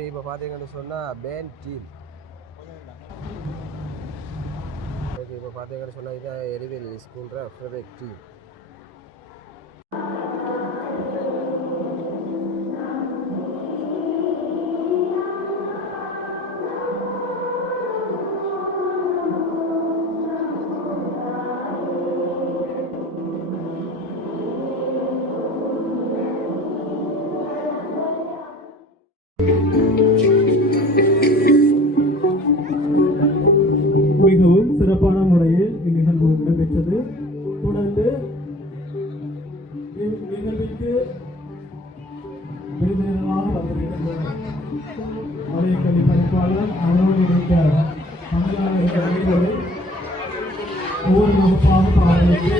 இப்போ பார்த்தீங்கன்னு சொன்னால் பேண்ட் டீம். ஓகே, இப்போ பார்த்தீங்கன்னு சொன்னால் இதான் எரிவேல் ஸ்கூல்ற ஃபேவரட் டீம். மிகவும் சிறப்பான முறையில் இந்நிகழ்வு நடைபெற்றது. தொடர்ந்து நிகழ்விற்கு விருந்தினராக வந்திருக்கின்ற மலைய கல்வி பணிப்பாளர் அவரோடு இருந்த தமிழக ஒவ்வொரு வகுப்பாக பாடலுக்கு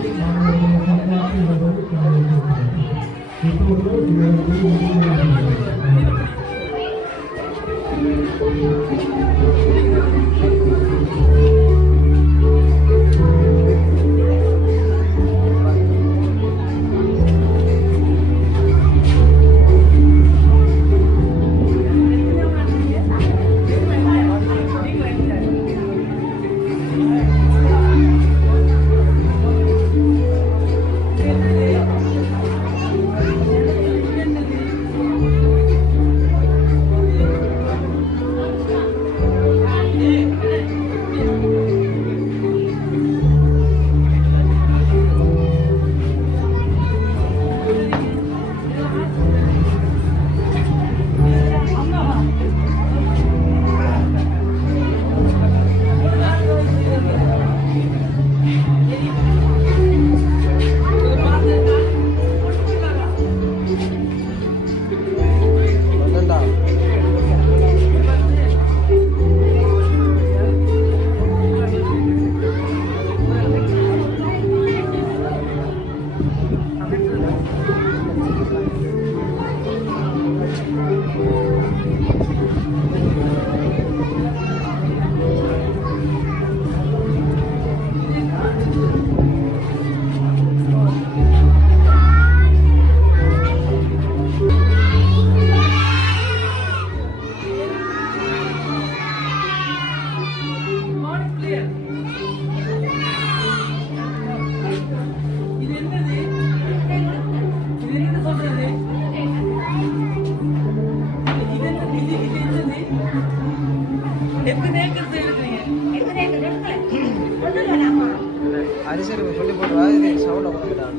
அது சரி சொல்லி போட்டு இது சவுண்டை கொடுத்துட்டான்.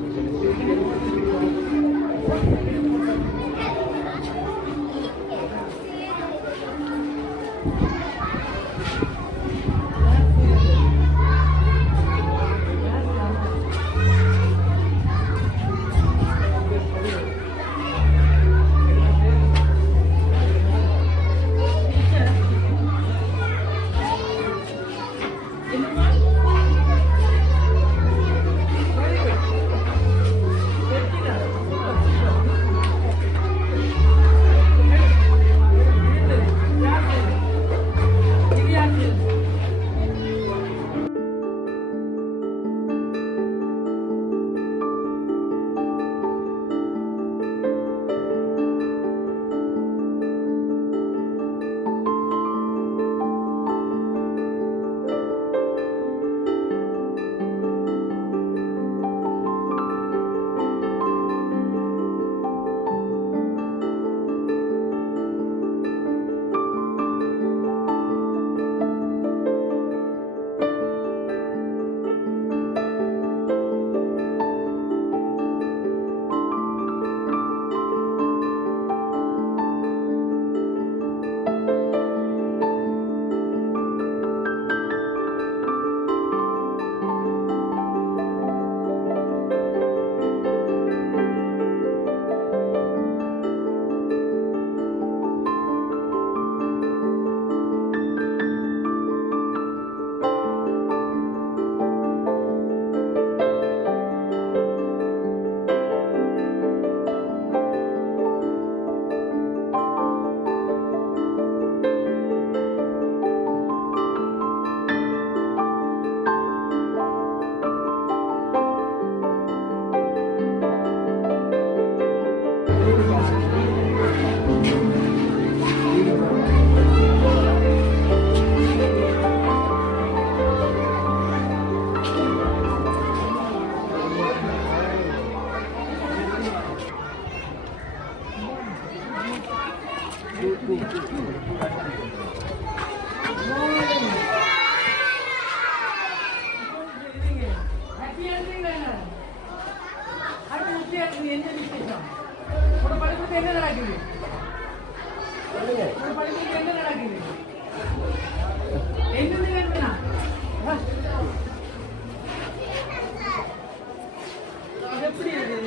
என்ன நடக்குது? என்ன நடக்குது? என்னது வேணும்னா எப்படி அது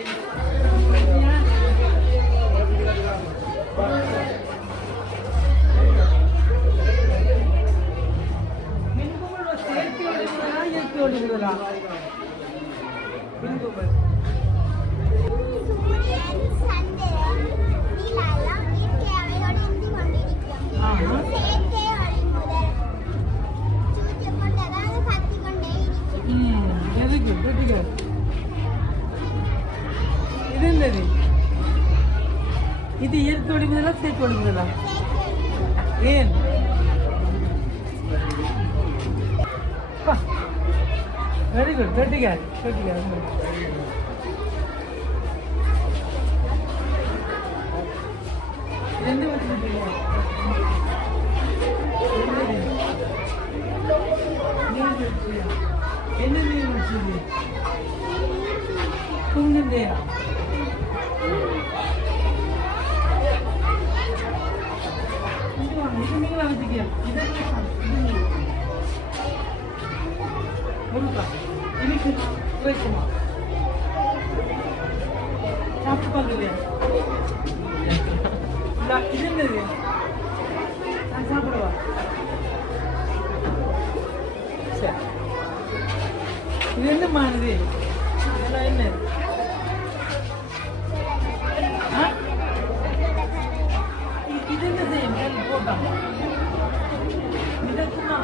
மின்குமல் சேர்த்து ஓடுகிறதா இயற்கை ஓடுகிறதா? மின்குமல் இது இயற்கை ஒளிமுதலா சேர்க்கை ஒளிமுதலா? ஏன் வெரி குட் கட்டிக்கார் எந்த என்ன நீர் வச்சது? தூங்குந்தையா? இது நீங்களா வச்சுக்கியா? இன்னைக்கு வைக்குமா சாப்பிட்டு பார்க்கலையா? இது என்னது? நான் சாப்பிடுவா? சரி, இது என்ன மாறுது? இதெல்லாம் என்ன? இது என்ன செய்யும்? போட்டா இதற்குமா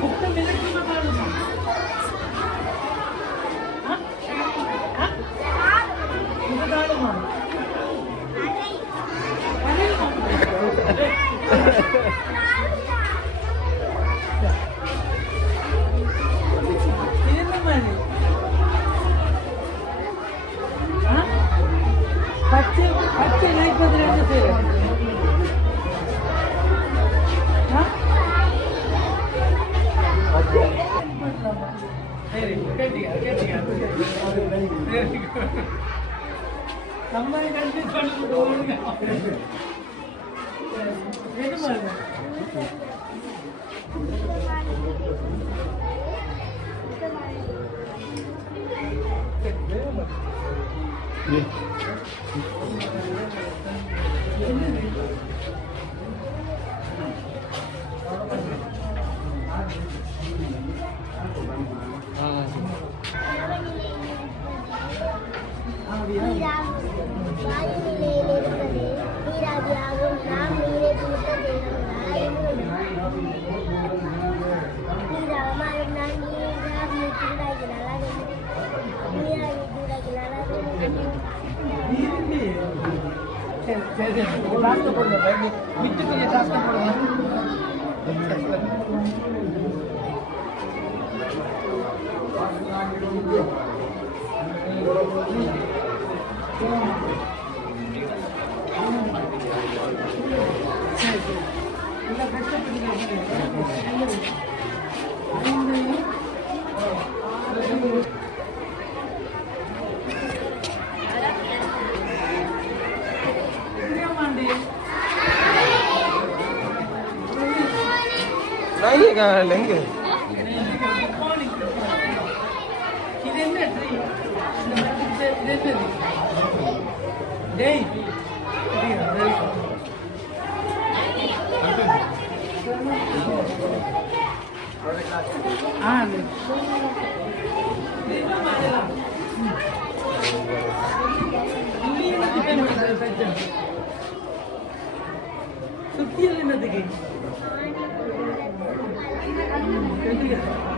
முட்டை மிதக்குமா காணுமா? இது காணுமா? இது என்ன மாதிரி? பச்சை நினைப்பதில் என்ன செய்யும்? சம்பாதி கன்ஃபியூஸ் பண்ணி என்ன மாதிரி? டாஸ்க் போடுங்க, விட்டு கொஞ்சம் டாஸ்க் போடுங்க. லெங்கு சுத்தியல் என்னதுக்கு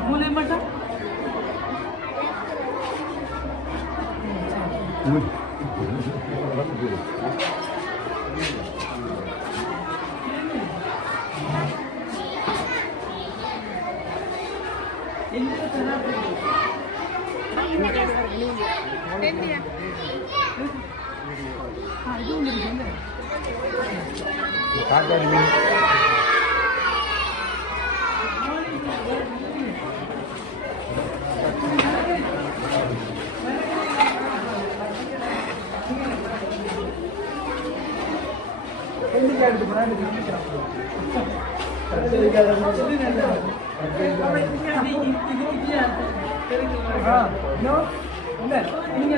மூளை மட்டும் நீங்க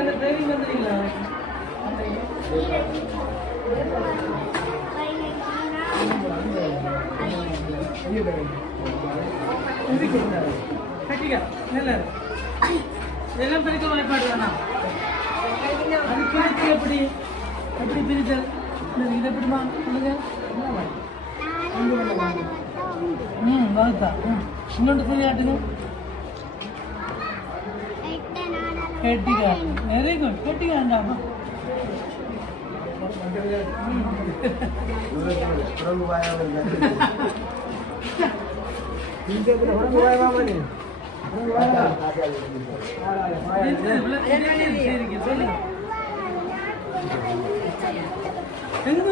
அந்த டிரைவிங் வந்துட்டீங்களா? எல்லாம் பிரிக்க வாய்ப்பாடு வேணாம். அது பிரித்து எப்படி எப்படி பிரித்தல் இது எப்படிமா சொல்லுங்க. வகுத்தா இன்னொன்று சொல்லி காட்டுங்க. கெட்டிக்கா வெரி குட். கெட்டிக்கா வேண்டாமா? எங்க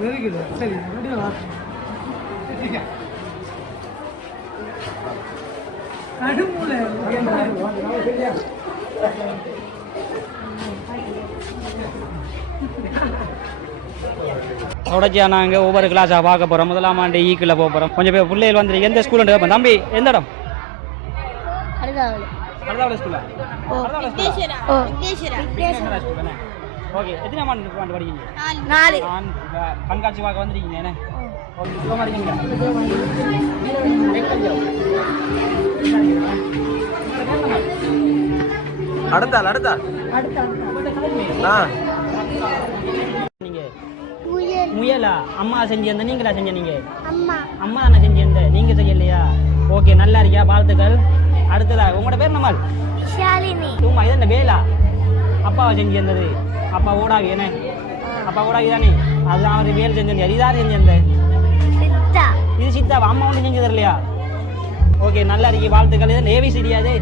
வெரி குட். சரி கடுமூல தொடர்ச்சியா நாங்கள் ஒவ்வொரு கிளாஸாக பார்க்க போகிறோம். முதலாம் ஆண்டு ஈக்கில் போக போகிறோம். கொஞ்சம் பேர் பிள்ளைகள் வந்து எந்த ஸ்கூலுன்னு கேட்போம். தம்பி எந்த இடம்? ஸ்கூலா? ஓகே. எத்தனை ஆண்டு படிக்கீங்க? 4. கண்காட்சி பார்க்க வந்துருக்கீங்க என்ன? அடுத்த நீங்க முயலா அம்மா செஞ்சிருந்த நீங்களா செஞ்ச? நீங்க அம்மா தானே செஞ்சிருந்த, நீங்க செய்யலையா? ஓகே, நல்லா இருக்கியா? வாழ்த்துக்கள். அடுத்ததா உங்களோட பேர் நம்மள் சும்மா இது என்ன வேலா? அப்பாவை செஞ்சிருந்தது. அப்பா ஓடாவி என்ன? அப்பா ஓடாவி தானே? அதுதான் அவர் வேல் செஞ்சிருந்தார். இதாரு செஞ்சிருந்த? இது சித்தாவா? அம்மா ஒன்றும் செஞ்சு தரலையா? ஓகே, நல்லா இருக்கி. வாழ்த்துக்கள். இது ஏவி சரியாது?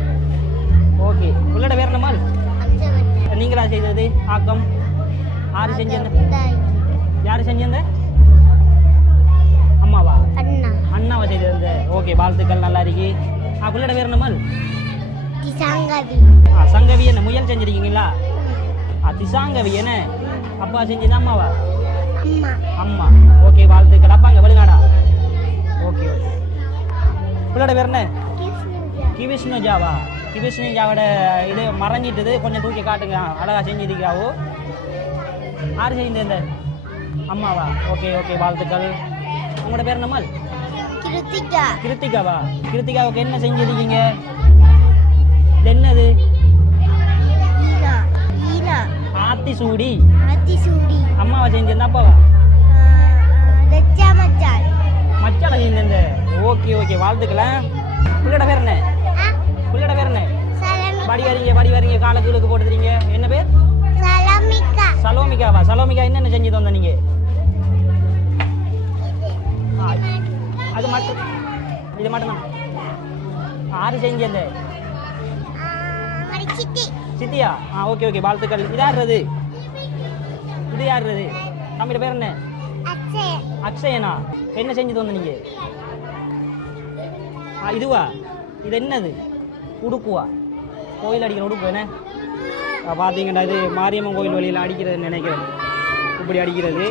ஓகே. உங்களோட பேர் நம்மள் நீங்களா செய்தது? ஆக்கம் யாரு செஞ்சிருந்த? யாரு செஞ்சிருந்த? அம்மாவா? அண்ணாவா செய்திருந்த? ஓகே, வாழ்த்துக்கள். நல்லா இருக்கி. புள்ளோட பேர் நம்மள் சங்கவி என்ன? முயல் செஞ்சிருக்கீங்களா? திசாங்கவி என்ன? அப்பா செஞ்சது அம்மாவா? அம்மா. ஓகே, வாழ்த்துக்கள். அப்பா அங்க வருகாடா? Okay okay. புள்ளோட பேர் என்ன? கிவிஷ்ணுஜாவா? கிவிஷ்ணுஜாவோட இது மறைஞ்சிட்டது, கொஞ்சம் தூக்கி காட்டுங்க. அழகா செஞ்சிருக்காவோ. யாரு செஞ்சிருந்த? அம்மாவா? ஓகே ஓகே, வாழ்த்துக்கள். உங்களோட பேர் நம்மள் கிருத்திகாவா? கிருத்திகாவுக்கு என்ன செஞ்சிருக்கீங்க? இது என்னது? ஆத்திசூடி. அம்மாவா செஞ்சிருந்த? அப்பாவா? மச்சால செஞ்சிருந்த. ஓகே ஓகே, வாழ்த்துக்கள். புள்ளோட பேர் என்ன? புள்ளோட பேர் என்ன? படி வரீங்க காலை கீழுக்கு போட்டுறீங்க. என்ன பேர்? சலோமிகாவா? சலோமிகா என்னென்ன செஞ்சு தந்த நீங்க? அது மட்டும், இது மட்டும்தான். யாரு செஞ்சது? சித்தியா? ஓகே ஓகே, வாழ்த்துக்கள். இது யாருறது? இது யாருறது? தம்பியோட பேர் என்ன? அக்ஷயனா? என்ன செஞ்சு தந்த நீங்க? இதுவா? இது என்னது? உடுக்குவா? கோயில் அடிக்கிற உடுப்பு என்ன? பார்த்தீங்கன்னா இது மாரியம்மன் கோயில் வழியில் அடிக்கிறதுன்னு நினைக்கிறேன். இப்படி அடிக்கிறது.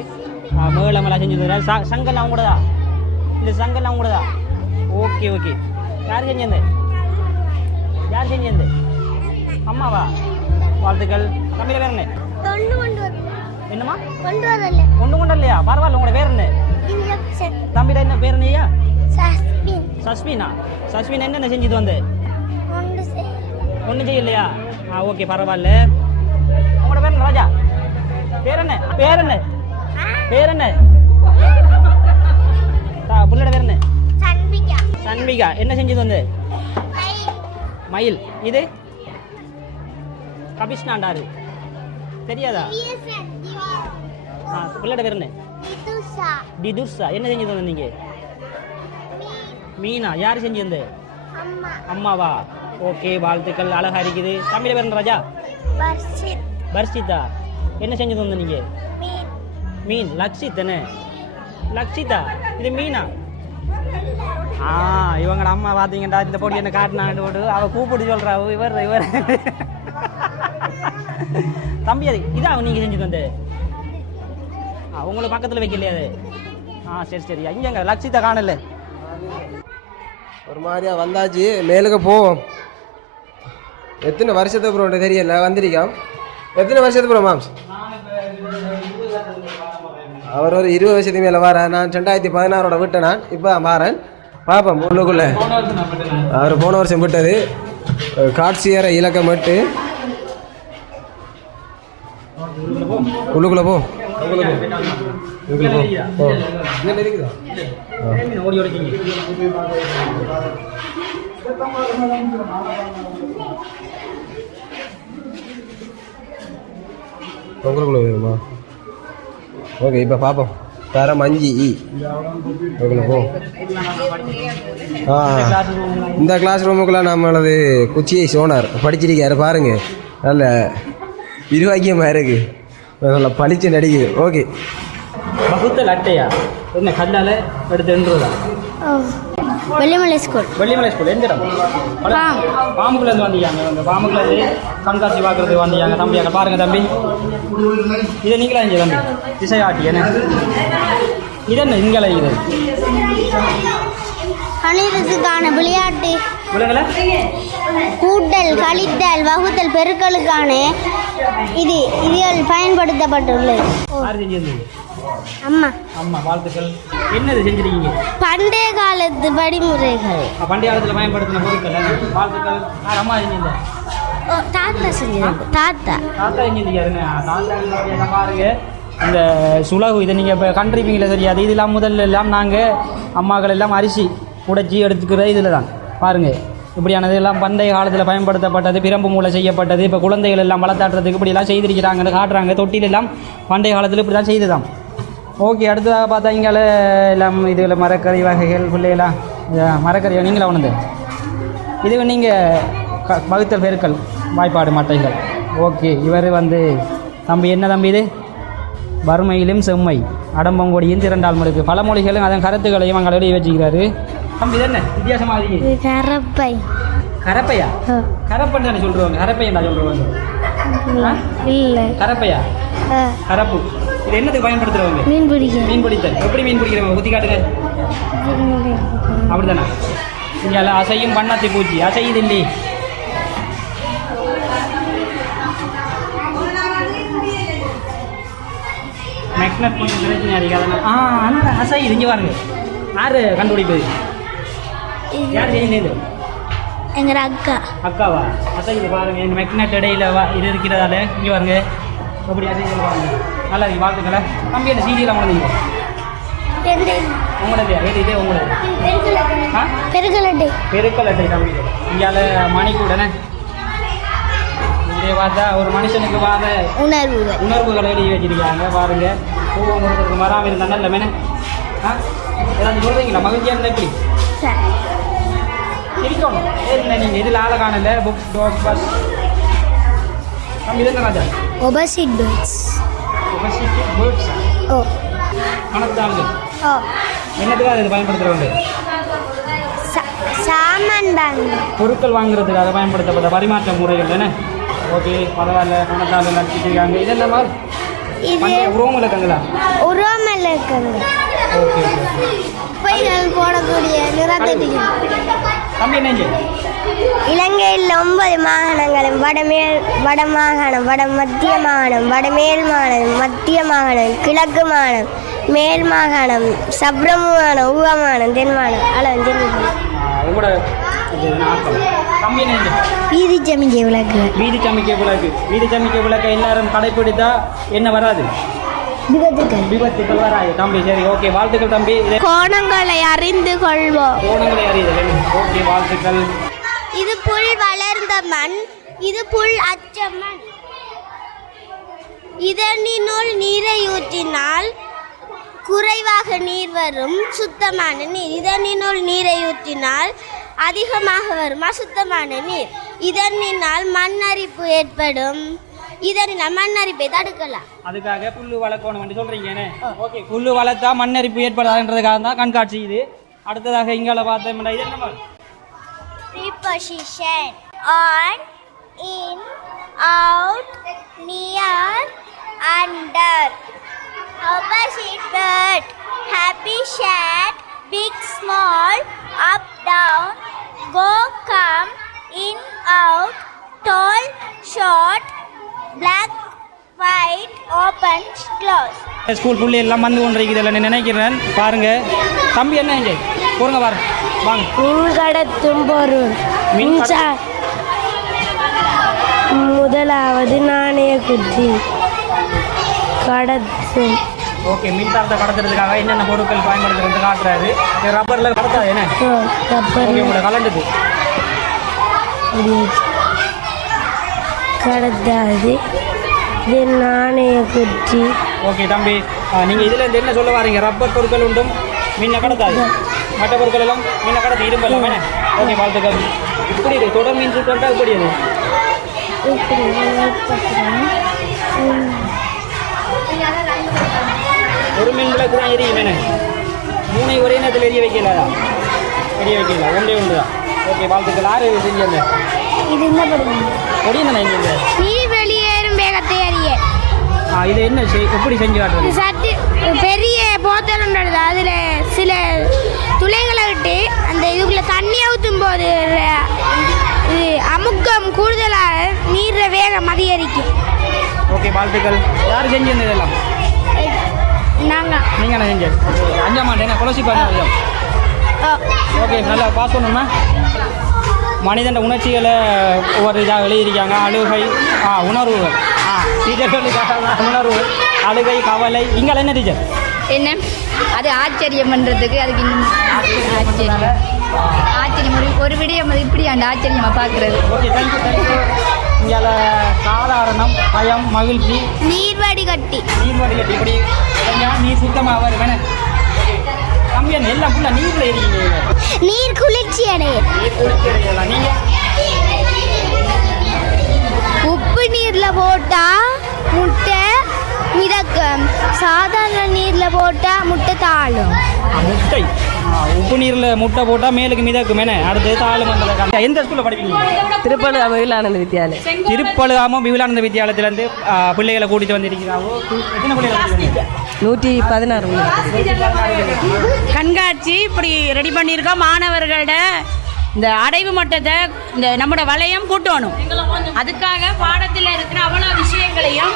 மேளமெல்லாம் செஞ்சு தர. சங்கல்லாம் கூடதா? இந்த சங்கல்லாம் கூடதா? Okay okay. யார் செஞ்சது? யார் செஞ்சது? அம்மாவா? வாழ்த்துக்கள். தம்பியில பேர் என்ன? என்னம்மா? ஒன்று கொண்டு இல்லையா? பரவாயில்ல. உங்களோட பேர் என்ன? தம்பியில என்ன பேர் என்னையா? சஸ்மினா? சஸ்மின் என்னென்ன செஞ்சது வந்து? ஒன்றும் செய்யலையா? ஓகே, பரவாயில்ல. உங்களோட பேர் என்ன? ராஜா? பேர் என்ன? பேர் என்ன? பேர் என்ன? புள்ளோட பேர் என்ன? சன்மிகா. என்ன செஞ்சது வந்து? மயில். இது கபிஷ்னாண்டாரு தெரியாதா? பிள்ளைட பேர் என்ன? டிதுர்சா. என்ன செஞ்சு வந்தீங்க? மீனா. யார் செஞ்சு வந்த? அம்மாவா? ஓகே, வாழ்த்துக்கள். அழகா இருக்குது. தமிழ பேர் என்ன ராஜா? பர்ஷிதா. என்ன செஞ்சு வந்த நீங்க? மீன். லக்ஷித் என்ன? லக்ஷிதா. இது மீனா? இவங்களோட அம்மா பார்த்தீங்கடா இந்த போட்டி என்ன காட்டினான்னு போட்டு அவள் கூப்பிட்டு சொல்கிறா இவர் தம்பி. அது இதான் நீங்கள் செஞ்சு வந்து உங்களை பக்கத்தில் வைக்கலையா அது? சரி சரி. இங்கங்க லட்சியத்தை காணல. ஒரு மாதிரியா வந்தாச்சு. மேலுக்கு போவோம். எத்தனை வருஷத்துக்கு அப்புறம் தெரியல வந்திருக்கோம். எத்தனை வருஷத்துக்கு அப்புறம் மாம்ஸ்? அவர் ஒரு 20 வருஷத்துக்கு மேலே வர. நான் 2016 விட்டேன். நான் இப்போ மாறேன். பார்ப்போம் உள்ளுக்குள்ள. அவர் போன வருஷம் விட்டது. காட்சியற இலக்கம் விட்டு உள்ளுக்குள்ள போ. உங்களுக்குள்ள வேணுமா? ஓகே, இப்போ பார்ப்போம். தரம் 5E. போ. இந்த கிளாஸ் ரூமுக்குள்ள நம்மளது குச்சியை சோனார் படிச்சிருக்காரு பாருங்க. நல்ல இருவாக்கியமாக இருக்கு. நல்லா பளிச்சு நடிக்குது. ஓகே. வகுத்தல் அட்டையா? என்ன கல்லால் எடுத்து என்றுதா? வெள்ளிமலை ஸ்கூல். வெள்ளிமலை ஸ்கூல் எந்த இடம்? பாம்புக்குலேருந்து வந்தீங்க. பாம்புக்குலேருந்து கண்காட்சி பார்க்குறதுக்கு வந்தீங்க. தம்பி அங்கே பாருங்கள் தம்பி. இதை நீங்களா இங்கே தம்பி திசை ஆட்டி என்ன இது என்ன இங்கே இது கணிதத்துக்கான விளையாட்டு விலங்குல கூட்டல் கழித்தல் வகுத்தல் பெருக்கலுக்கான இதுகள் பயன்படுத்தப்பட்டுள்ளது. யார் செஞ்சிருந்தீங்க? அம்மா. அம்மா, வாழ்த்துக்கள். என்னது செஞ்சிருக்கீங்க? பண்டைய காலத்து படிமுறைகள். பண்டைய காலத்தில் பயன்படுத்தின பொருட்கள். வாழ்த்துக்கள். யார் அம்மா செஞ்சிருந்த? தாத்தா செஞ்சிருந்தாங்க. தாத்தா செஞ்சிருக்காருன்னு. தாத்தா பாருங்க. இந்த சுலகு இதை நீங்கள் இப்போ கண்டிருப்பீங்களே தெரியாது. இதெல்லாம் முதல்ல எல்லாம் நாங்கள் அம்மாக்கள் எல்லாம் அரிசி உடைச்சி எடுத்துக்கிற இதில் தான் பாருங்கள். இப்படியானது எல்லாம் பண்டைய காலத்தில் பயன்படுத்தப்பட்டது. பிரம்பு மூலம் செய்யப்பட்டது. இப்போ குழந்தைகள் எல்லாம் வளர்த்தாட்டுறதுக்கு இப்படியெல்லாம் செய்திருக்கிறாங்கன்னு காட்டுறாங்க. தொட்டிலெல்லாம் பண்டைய காலத்தில் இப்படி தான் செய்து தான். ஓகே, அடுத்ததாக பார்த்தா இங்கே எல்லாம் இதில் மரக்கறி வகைகள் பிள்ளைகளாம் மரக்கறி நீங்களா ஒன்று. இது நீங்கள் வகுத்தல் பெருக்கல் வாய்ப்பாடு மட்டைகள். ஓகே, இவர் வந்து தம்பி என்ன தம்பி இது? வறுமையிலும் செம்மை அடம்பங்கொடியும் திரண்டால் முழுக்கு பழமொழிகளும் அதன் கருத்துக்களையும் அங்கே எழுதி வச்சுக்கிறாரு. தம்பி என்ன வித்தியாசமாக இருக்கு? கரப்பை. கரப்பையா? கரப்பன்னு தானே சொல்லுவாங்க. கரப்பையா சொல்லுவாங்க? இல்லை, கரப்பையா? கரப்பு. இது என்னத்துக்கு பயன்படுத்துறவங்க? மீன் பிடிக்க. மீன் பிடித்தல். எப்படி மீன் பிடிக்கிறவங்க குத்தி காட்டுங்க. அப்படித்தானே? இங்கே அசையும் பண்ணாத்தி பூச்சி அசையுது இல்லை. மேக்னட் கொஞ்சம் பிரச்சனை அடிக்காத. அந்த அசையுது. இங்கே பாருங்க. யார் கண்டுபிடிப்பது? யார் செய்யுது? எங்கள் அக்கா. அக்காவா? அசையுது பாருங்க. இந்த மேக்னட் இடையில இது இருக்கிறதால இங்கே பாருங்க. எப்படி அசையுது பாருங்க. நல்லா இருக்கு. வாழ்த்துக்களை. தம்பி அந்த சீரியலாம் உணர்ந்தீங்க உங்களோட இதே உங்களோட பெருக்கல் அட்டை தம்பி. இங்கால மணிக்கூடனே இங்கே பார்த்தா ஒரு மனுஷனுக்கு வாத உணர்வுகளை எழுதி வச்சிருக்காங்க பாருங்க. ஒவ்வொருத்தருக்கு வராமல் இருந்தா நல்ல மேனே. ஏதாவது சொல்கிறீங்களா? மகிழ்ச்சியாக இருந்தால் எப்படி இருக்கணும்? இல்லை நீங்கள் இதில் ஆளை காணல. புக் டாக் பஸ் தம்பி இது என்ன ராஜா? ஒபசிட் பேர்ட்ஸ். பேர்ட்ஸ். ஓ, கணத்தாங்க. என்னத்துக்காக இது பயன்படுத்துகிறவங்க? சாமான் பேங்க் பொருட்கள் வாங்குறதுக்காக பயன்படுத்தப்பட்ட பரிமாற்ற முறைகள் தானே. ஓகே, பரவாயில்ல. கணத்தாங்க நடிச்சிருக்காங்க. இதெல்லாம் இது உருவம் இலக்கங்களா? உருவம் இலக்கங்க. ஓகே குப்பைகள் போடக்கூடிய நிறத்தட்டிகள். தம்பி என்ன? இலங்கையில் 9 மாகாணங்களும் வட மாகாணம், வட மத்திய மாகாணம், வடமேல் மாகாணம், மத்திய மாகாணம், கிழக்கு மாகாணம், மேல் மாகாணம், சப்ரமு மாகாணம், ஊவா மாகாணம், தென் மாகாணம், அளவு உங்களோட தம்பி என்ன? வீதி சமிக்கை விளக்கு. வீதி சமிக்கை விளக்கு. வீதி சமிக்கை விளக்கை எல்லாரும் கடைப்பிடித்தா என்ன வராது? விபத்துக்கள் வராது. தம்பி சரி, ஓகே, வாழ்த்துக்கள் தம்பி. கோணங்களை அறிந்து கொள்வோம். கோணங்களை அறிதல். ஓகே, வாழ்த்துக்கள். இது புல் வளர்ந்த மண். இது புல் அற்ற மண். இதனினுள் நீரை ஊற்றினால் குறைவாக நீர் வரும் சுத்தமான நீர். இதனினுள் நீரை ஊற்றினால் அதிகமாக வரும் அசுத்தமான நீர். இதனால் மண்ணரிப்பு ஏற்படும். இதனால் மண்ணரிப்பை தடுக்கலாம். அதுக்காக புல்லு வளர்க்கணும் என்று சொல்றீங்க. ஓகே, புல்லு வளர்த்தா மண்ணரிப்பு ஏற்படாதுன்றதுக்காக தான் கண்காட்சி இது. அடுத்ததாக இங்கால பார்த்தோம்னா இது என்ன? Preposition: on, in, out, near, under. Opposite word: happy, sad, big, small, up, down, go, come, in, out, tall, short, black, white, open, close. School புள்ளி எல்லாம் வந்து கொண்டிருக்குது நினைக்கிறேன். பாருங்க தம்பி, என்ன இங்கே போருங்க பாருங்க வாங்க. மின் கடத்தும் பொருள் முதலாவது நாணய குச்சி கடத்தும். ஓகே, மின்சாரத்தை கடத்துறதுக்காக என்னென்ன பொருட்கள் பயன்படுத்துறது காட்டுறாரு. ரப்பரில் கடத்தாது என்ன? ரப்பர் உங்களை கலண்டுது கடத்தாது. இது நாணய குச்சி. ஓகே தம்பி, நீங்கள் இதில் இருந்து என்ன சொல்ல வாரீங்க? ரப்பர் பொருட்கள் உண்டும் மீனை கடத்தாது, மற்ற பொருட்கள் எல்லாம் மீனை கடத்து இரும்பெல்லாம் வேணே. ஓகே, வாழ்த்துக்கள். இப்படி இது தொடர் மீன் சுட்டா இப்படி அது ஒரு மீன் விளக்கு தான் எரியும் வேணே. மூணை ஒரே நேரத்தில் எரிய வைக்கலாதா? எரிய வைக்கல, ஒன்றே ஒன்று தான். ஓகே, வாழ்த்துக்கள். ஆறு செஞ்சு இது என்ன பண்ணுங்க? ஒடியும் இங்கே நீர் வெளியேறும் வேகத்தை அறிய. இது என்ன எப்படி செஞ்சு காட்டுறது? சட்டி பெரிய போத்தல் உள்ளது. அதில் சில துளைகளை விட்டு அந்த இதுக்குள்ள தண்ணி ஊற்றும் போது இது அமுக்கம் கூடுதலாக நீர வேகம் அதிகரிக்கும். ஓகே, வாழ்த்துக்கள். யார் செஞ்சிருந்தது இதெல்லாம்? நீங்கள் என்ன செஞ்சு? அஞ்சா மாட்டேன் கொலசி பாருங்க. ஓகே, நல்லா பாஸ் பண்ணணுமா? மனிதன் உணர்ச்சிகளை ஒவ்வொரு இதாக எழுதியிருக்காங்க. அழுகை, உணர்வுகள், டீச்சர்களுக்காக உணர்வு, அழுகை, கவலை. இங்கே என்ன டீச்சர்? என்ன அது ஆச்சரியம் பண்ணுறதுக்கு அதுக்கு இன்னும் ஆச்சரியம் ஒரு விடயம் இப்படி அந்த ஆச்சரியமாக பார்க்குறது. Okay, thank you thank you. இங்கே சாதாரணம், பயம், மகிழ்ச்சி, நீர் வடிகட்டி. நீர் வடிகட்டி இப்படி நீர் சுத்தமாக வரும் வேணே. கம்மியான எல்லாம் ஃபுல்லாக நீரில் இருக்கீங்க. நீர் குளிர்ச்சி அடைய. நீர் குளிர்ச்சி அடையலாம். நீங்கள் உப்பு நீரில் போட்டால் முட்டை மிதக்கும். சாதாரண நீரில் போட்டால் முட்டை தாழும். முட்டை உப்பு நீரில் முட்டை போட்டால் மேலுக்கு மிதக்கும் மேனே. அடுத்து தாழும். அந்த எந்த ஸ்கூலில் படிப்பீங்க? திருப்பழுகாம விவேகானந்த வித்யாலயம். திருப்பழுகாம விவேகானந்த வித்யாலயத்திலேருந்து பிள்ளைகளை கூட்டிகிட்டு வந்திருக்கிறாங்க. எத்தனை பிள்ளைகள்? 116. கண்காட்சி இப்படி ரெடி பண்ணியிருக்கோம். மாணவர்களோட இந்த அடைவு மட்டத்தை இந்த நம்மளோட வளையம் கூட்டணும். அதுக்காக பாடத்தில் இருக்கிற அவ்வளோ விஷயங்களையும்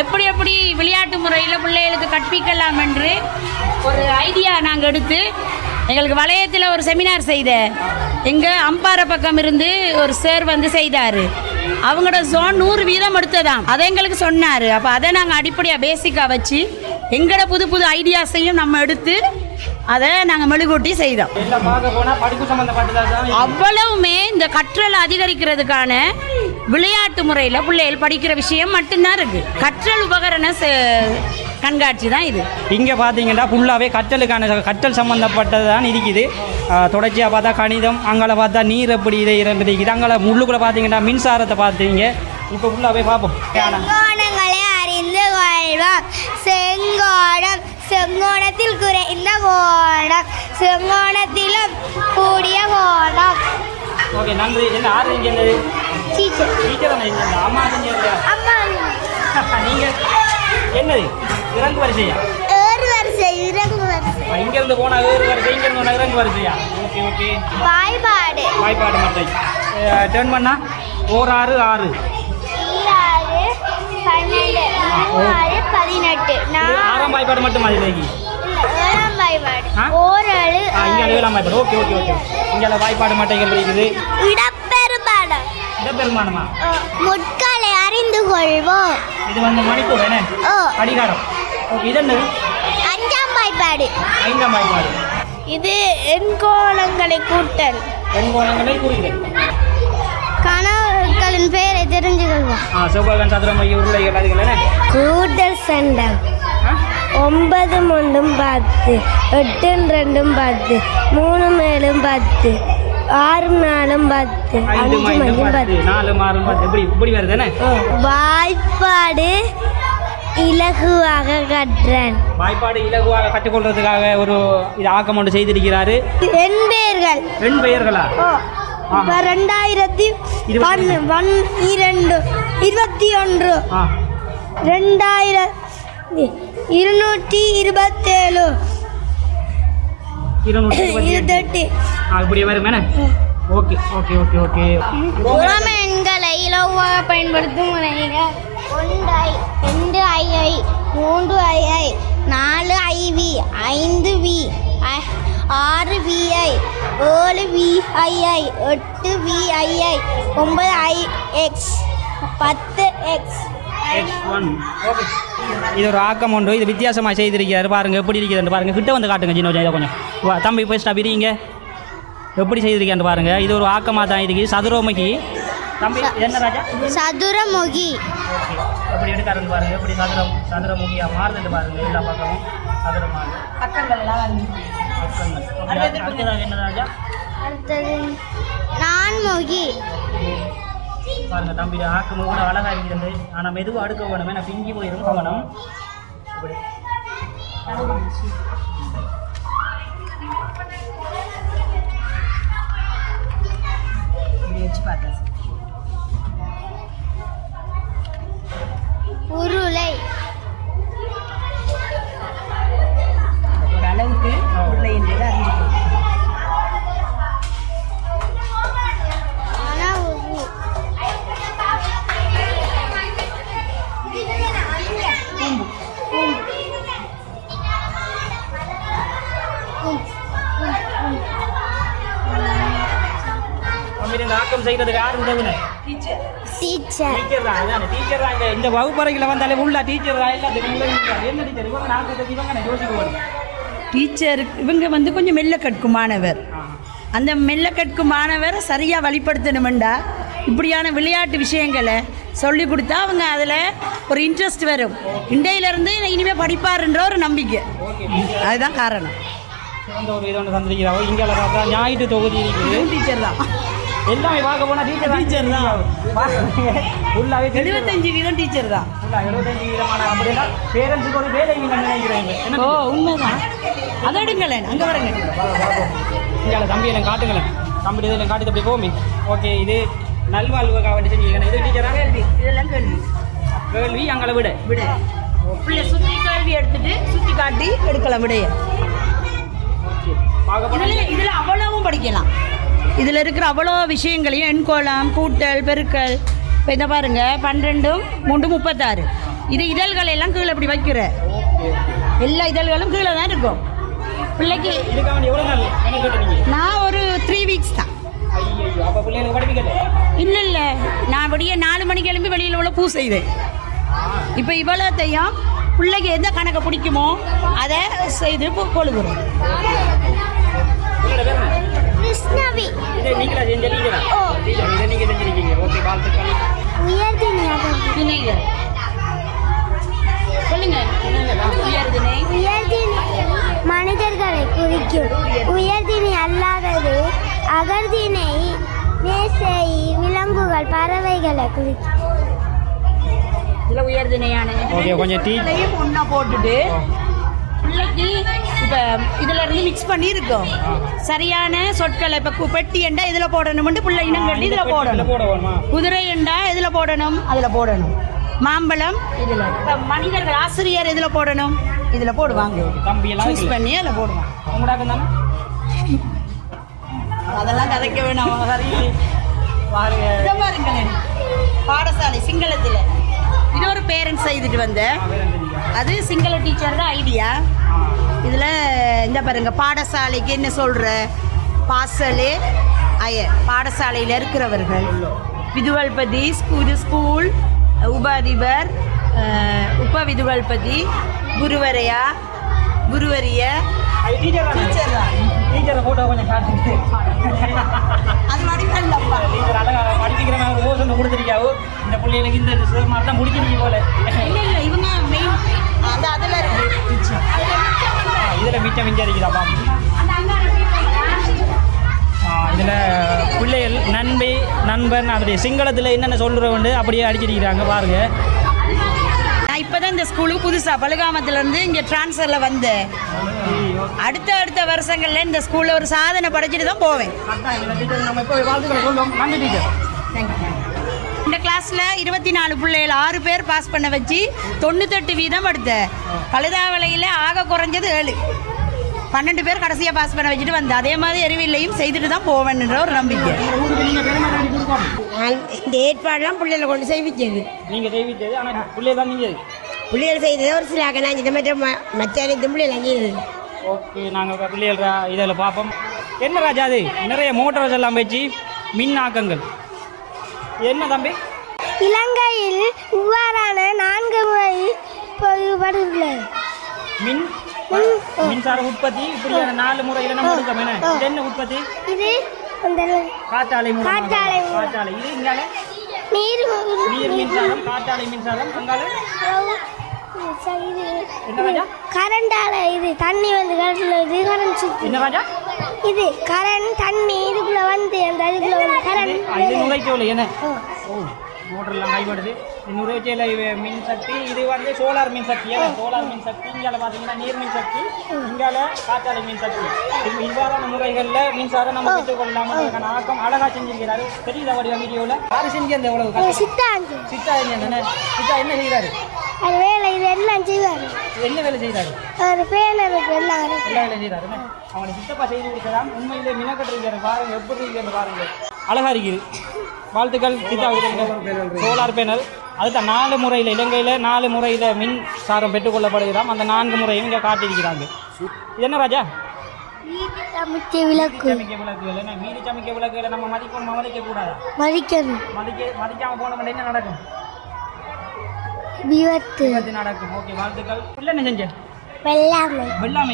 எப்படி எப்படி விளையாட்டு முறையில் பிள்ளைகளுக்கு கற்பிக்கலாம் என்று ஒரு ஐடியா நாங்கள் எடுத்து எங்களுக்கு வளையத்தில் ஒரு செமினார் செய்த எங்கள் அம்பாறை பக்கம் இருந்து ஒரு சார் வந்து செய்தார். அவங்களோட ஜோன் 100% எடுத்ததாம். அதை எங்களுக்கு சொன்னார். அப்போ அதை நாங்கள் அடிப்படையாக பேசிக்காக வச்சு எங்களோட புது புது ஐடியாஸையும் நம்ம எடுத்து அதை நாங்கள் மெழுகூட்டி செய்தோம். அவ்வளவுமே இந்த கற்றல் அதிகரிக்கிறதுக்கான விளையாட்டு முறையில் பிள்ளைகள் படிக்கிற விஷயம் மட்டும்தான் இருக்கு. கற்றல் உபகரண கண்காட்சி தான் இது. இங்கே பார்த்தீங்கன்னா ஃபுல்லாகவே கற்றல் சம்மந்தப்பட்டது தான் இருக்குது. தொடர்ச்சியாக பார்த்தா கணிதம், அங்கே பார்த்தா நீர் எப்படி இதை இருக்குது. அங்கே உள்ளுக்குள்ளே பார்த்தீங்கன்னா மின்சாரத்தை பார்த்தீங்க. இப்போ ஃபுல்லாகவே பார்ப்போம். செங்கோணங்களை அறிந்து கொள்வோம். செங்கோணம் செங்கோணத்தில் குறைந்த கோணம், செங்கோணத்திலும் கூடிய கோணம். ஓகே, நன்றி. என்ன ஆறு செஞ்சது? டீச்சர். டீச்சர் அம்மா செஞ்சது. அம்மா நீங்கள் என்னது? இறங்கு வரிசையா? ஏறு வரிசை, இறங்கு வரிசை. இங்கேருந்து போனால் ஏறு வரிசை, இங்கேருந்து போனால் இறங்கு வரிசையா? Okay okay. வாய்ப்பாடு. வாய்ப்பாடு மட்டும் டேர்ன் பண்ணால் 4 6 6 12 18 ஆறாம் வாய்ப்பாடு மட்டும் மாதிரி இங்கே 7ஆம் வாய்ப்பாடு. 1 இங்கே 7ஆம் வாய்ப்பாடு. Okay okay okay. இங்கே வாய்ப்பாடு மட்டும் இருக்குது. இடப்பெருமானம். இடப்பெருமானமா? முட்களை அறிந்து கொள்வோம். இது வந்து மணிக்கூர் என்ன? கடிகாரம். ஓகே, இது என்னது? 5ஆம் வாய்ப்பாடு. 5ஆம் வாய்ப்பாடு. இது எண்கோணங்களை கூட்டல். எண்கோணங்களை குறிங்க. கணவர்களின் பெயரை தெரிஞ்சு கொள்வோம். செவ்வகம், சதுரம், மைய, உருளைகள் அதுகள் என்ன? கூட்டல் சண்டம் 9 3 10 8 2 10 3 7 10 6 4 10 5 5 10 4 6 10 இப்படி வருது என்ன? வாய்ப்பாடு இலகுவாக கற்றேன். வாய்ப்பாடு இலகுவாக கற்றுக்கொள்றதுக்காக ஒரு இது ஆக்கம் ஒன்று செய்திருக்கிறாரு. என் பெயர்கள். எண் பெயர்களா? 2021 227 227 இப்படி வரும் என்ன? Okay okay okay okay. புறம எண்களை இலகுவாக பயன்படுத்தும் முறைகள் 1i 2i 3i 4iv 5v 6vi 7vi 8vi 9ix 10x. இது ஒரு ஆக்கம் ஒன்று. இது வித்தியாசமாக செய்திருக்கிறாரு. பாருங்க எப்படி இருக்கிறது பாருங்க. கிட்ட வந்து காட்டுங்க சின்ன இதை கொஞ்சம். தம்பி போய் விரிங்க. எப்படி செய்திருக்கேன்னு பாருங்க. இது ஒரு ஆக்கமாக தான் இருக்கு. சதுரமுகி. தம்பி என்ன ராஜா? சதுரமுகி. எப்படி எடுக்காருன்னு பாருங்க. எப்படி சதுரமுகியா மாறுதுன்னு பாருங்க. எல்லா பக்கமும் சதுரமாக என்ன ராஜா? அடுத்தது நான்முகி. பாருங்க தம்பி ஆக்கம் கூட அழகாக இருக்கிறது. ஆனால் மெதுவாக அடுக்க வேணும். ஏன்னா பிங்கி போயிடும் கவனம். இப்படி உருளை. அளவுக்கு உருளை என்றது அறிஞ்சிக்கணும். ஆக்கம் செய்யறதுக்கு யார் உதவுன? டீச்சர் தான். இந்த வகுப்பறையில் வந்தாலே உள்ள டீச்சர் தான். எல்லாத்துக்கும் என்ன டீச்சர் இவங்க யோசிக்க டீச்சர் இவங்க வந்து கொஞ்சம் மெல்ல கற்கும் மாணவர். அந்த மெல்ல கற்கும் மாணவரை சரியாக வழிபடுத்தணுமெண்டா இப்படியான விளையாட்டு விஷயங்களை சொல்லி கொடுத்தா அவங்க அதில் ஒரு இன்ட்ரெஸ்ட் வரும். இன்றையிலேருந்து இனிமேல் படிப்பாருன்ற ஒரு நம்பிக்கை. அதுதான் காரணம். ஒரு இது ஒன்று தந்திருக்கிறாங்க. இங்கே பார்த்தா ஞாயிற்று தொகுதி இருக்குது. டீச்சர் தான் எல்லாமே பார்க்க போனால் டீச்சர் தான். ஃபுல்லாகவே 75% டீச்சர் தான். 75% அப்படின்னா பேரண்ட்ஸுக்கு ஒரு வேலை இல்லை நினைக்கிறேன். ஓ உண்மைதான். அதை எடுங்களேன். அங்கே வரங்க. இங்கே தம்பி என்ன காட்டுங்களேன். தம்பி இதில் காட்டி தம்பி போமே. ஓகே இது நல்வாழ்வுக்காக வேண்டி செஞ்சீங்க. இது டீச்சரா? கேள்வி. இதெல்லாம் கேள்வி. கேள்வி அங்கே விட பிள்ளை சுற்றி கேள்வி எடுத்துட்டு சுற்றி காட்டி எடுக்கலாம் விடைய. இதில் அவ்வளவும் படிக்கலாம். இதில் இருக்கிற அவ்வளோ விஷயங்களையும் எண்கோளம், கூட்டல், பெருக்கல். இப்போ இதை பாருங்க 12 3 36. இது இதழ்கள் எல்லாம் கீழே இப்படி வைக்கிற எல்லா இதழ்களும் கீழே தான் இருக்கும். பிள்ளைக்கு நான் ஒரு 3 வீக்ஸ் தான். இல்லை நான் விடிய 4 மணிக்கு எழும்பி வெளியில் உள்ள பூ செய்தேன். இப்போ இவ்வளோத்தையும் பிள்ளைக்கு எந்த கணக்கை பிடிக்குமோ அதை செய்து கொழுகிறோம். கிருஷ்ணவி. மனிதர்களை குறிக்கும். உயர்திணை அல்லாதது அகர்திணை மேசை விலங்குகள் பறவைகளை குறிக்கும். இதில் உயர்திணையான கொஞ்சம் ஒன்றா போட்டுட்டு பிள்ளைக்கு இப்போ இதில் இருந்து மிக்ஸ் பண்ணி இருக்கோம். சரியான சொற்களை இப்போ பெட்டி என்றா இதில் போடணும்னு பிள்ளை இனம் கட்டி இதில் போடணும். குதிரை என்றா இதில் போடணும், அதில் போடணும். மாம்பழம் இதில். இப்போ மனிதர்கள் ஆசிரியர் இதில் போடணும், இதில் போடுவாங்க. சூஸ் பண்ணி அதில் போடுவாங்க. அதெல்லாம் கதைக்க வேணாம். பாருங்களேன் பாடசாலை சிங்களத்தில் இது ஒரு பேரண்ட்ஸ் செய்துட்டு வந்த அது சிங்கள டீச்சர் தான் ஐடியா. இதில் இந்த பாருங்க பாடசாலைக்கு என்ன சொல்கிற பாசலே பாடசாலையில் இருக்கிறவர்கள் விதுவல்பதி ஸ்கூல் உபாதிபர் உபவிதுவல்பதி குருவரையா குருவரிய டீச்சர் தான். டீச்சரை போட்டோ கொஞ்சம் காட்டுங்க. அது வடிவல்லப்பா. டீச்சர் அழகாக படிக்கிற மாதிரி ஒரு ஓசனை கொடுத்துருக்காவோ. இந்த பிள்ளைகளுக்கு இந்த சார் மாதிரி தான் முடிச்சிருக்கீங்க போல. இல்லை இவங்க மெயின் அந்த அதில் இருக்கு இதில் மிச்சம் இருக்கிறாப்பா. இதில் பிள்ளைகள் நண்பி நண்பன் அப்படி சிங்களத்தில் என்னென்ன சொல்கிறவண்டு அப்படியே அடிச்சிருக்கிறாங்க பாருங்க. நான் இப்போ தான் இந்த ஸ்கூலுக்கு புதுசாக பழுகாமத்துலேருந்து இங்கே ட்ரான்ஸ்ஃபரில் வந்தேன். அடுத்த வருஷங்களில் இந்த ஸ்கூலில் ஒரு சாதனை படைச்சிட்டு தான் போவேன். நம்ம இப்போ வாழ்த்துக்களை சொல்லுவோம். நன்றி டீச்சர். இந்த கிளாஸில் 24 பிள்ளைகள் 6 பேர் பாஸ் பண்ண வச்சு 98 வீதம் எடுத்த. கழுதாவளையில் ஆக குறைஞ்சது 7, 12 பேர் கடைசியாக பாஸ் பண்ண வச்சுட்டு வந்தேன். அதே மாதிரி எரிவில்லையும் செய்துட்டு தான் போவேன்ன்ற ஒரு நம்பிக்கை. இந்த ஏற்பாடெல்லாம் பிள்ளைகளை கொண்டு செய்விச்சது. நீங்கள் செய்விச்சது ஆனால் பிள்ளைகள் தான் நீங்கள் பிள்ளைகள் செய்தது ஒரு சில அக்கனாஞ்சிட்ட மற்ற அனைத்து பிள்ளைகள் அங்கேயுது. ஓகே, நாங்கள் பிள்ளைகள் இதில் பார்ப்போம். என்ன ராஜா அது நிறைய மோட்டார்ஸ் எல்லாம் வச்சு மின் ஆக்கங்கள் என்ன தம்பி? இலங்கையில் இவ்வாறான 4 முறை வருகிறது. மின்சார உற்பத்தி இப்படியான 4 முறையில் நம்ம எடுக்கோம். இது என்ன உற்பத்தி? இது காற்றாலை. காற்றாலை இது இங்கால நீர் மின்சாரம், காற்றாலை மின்சாரம். அங்கால என்ன ராஜா? கரண்டால இது தண்ணி வந்து கரண்ட் என்ன ராஜா? இது கரண்ட் தண்ணி இதுக்குள்ள வந்து அந்த இதுக்குள்ள வந்து கரண்ட் இது நுழைக்கவில்லை என்ன? ஓ, மோட்டர்லாம் கைப்படுது. நுழைச்சல மின்சக்தி. இது வந்து சோலார் மின்சக்தி. சோலார் மின்சக்தி. இங்கால பார்த்தீங்கன்னா நீர் மின்சக்தி, இங்கால காற்றாலை மின்சக்தி. இவ்வாறான முறைகளில் மின்சாரம் நம்ம பெற்றுக்கொள்ளலாம். ஆக்கம் அழகாக செஞ்சிருக்கிறாரு. தெரியுதா வடிவ வீடியோவில்? யாரு செஞ்சு அந்த எவ்வளவு சித்தா என்ன செய்கிறாரு? அது வேலை இது எல்லாம் செய்வாரு. என்ன வேலை செய்கிறாரு? அது பேனருக்கு எல்லாம் எல்லா வேலை செய்கிறாரு. அவனை சித்தப்பா செய்து கொடுக்கலாம். உண்மையிலே மினக்கட்டு இருக்கிற பாருங்க, எப்படி இருக்கிற பாருங்க, அழகா இருக்குது. வாழ்த்துக்கள் சித்தா. சோலார் பேனல் அதுதான் 4 முறையில் இலங்கையில் 4 முறையில் மின்சாரம் பெற்றுக்கொள்ளப்படுகிறாம். அந்த 4 முறையும் இங்கே காட்டியிருக்கிறாங்க. இது என்ன ராஜா? வீடு சமைக்க விளக்குகள். என்ன வீடு சமைக்க விளக்குகளை நம்ம மதிக்க கூடாது. மதிக்கணும். மதிக்காம போன என்ன நடக்கும்? விபத்து நடக்கும். ஓகே, வாழ்த்துக்கள். என்ன செஞ்ச? வெள்ளாமை.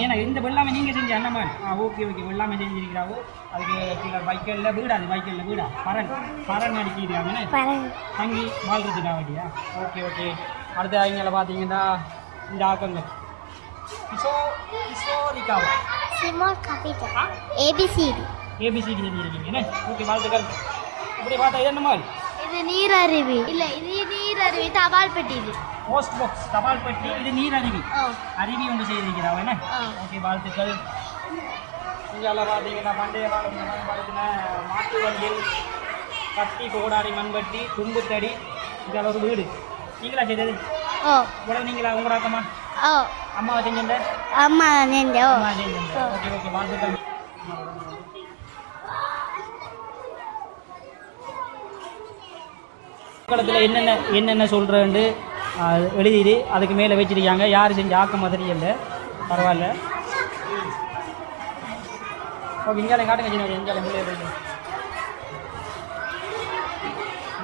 ஏன்னா இந்த வெள்ளாமை நீங்கள் செஞ்ச அண்ணம்மா? ஓகே, வெள்ளாமை செஞ்சிருக்கிறாவோ. அதுக்கு சில பைக்கலில் வீடா? அது பைக்கலில் வீடா? பரன் அடிக்கிறாங்க தங்கி வாழ்றதுக்கா வேண்டியா? ஓகே. அடுத்து அவங்கள பார்த்தீங்கன்னா இந்த ஆக்கங்கள் ஏபிசிடி செஞ்சிருக்கீங்க. ஓகே, வாழ்த்துக்கள். இப்படி பார்த்தா இது என்னம்மா? இது நீரருவி. இல்ல, இது நீரருவி தபால் பெட்டி. இது போஸ்ட் பாக்ஸ் தபால் பெட்டி. இது நீர் அருவி ஒன்று செய்திருக்கிறாங்க. என்ன? ஓகே, வாழ்த்துக்கள். இங்கே பார்த்தீங்கன்னா பண்டைய காலத்தில் மாட்டு வண்டில் கத்தி, கோடாரி, மண்வட்டி, தும்புத்தடி. இதில் ஒரு வீடு நீங்களா செய்தது? இவ்வளவு நீங்களா? உங்களோட அக்கம்மா அம்மாவை செஞ்ச? அம்மா செஞ்சோ. ஓகே, வாழ்த்துக்கள். காலத்தில் என்னென்ன சொல்கிறேன்னு எழுதிடு அதுக்கு மேலே வச்சிருக்காங்க. யார் செஞ்ச ஆக்கம் தெரியல, பரவாயில்ல. ஓகே, இங்கே காட்டுங்க. இங்கே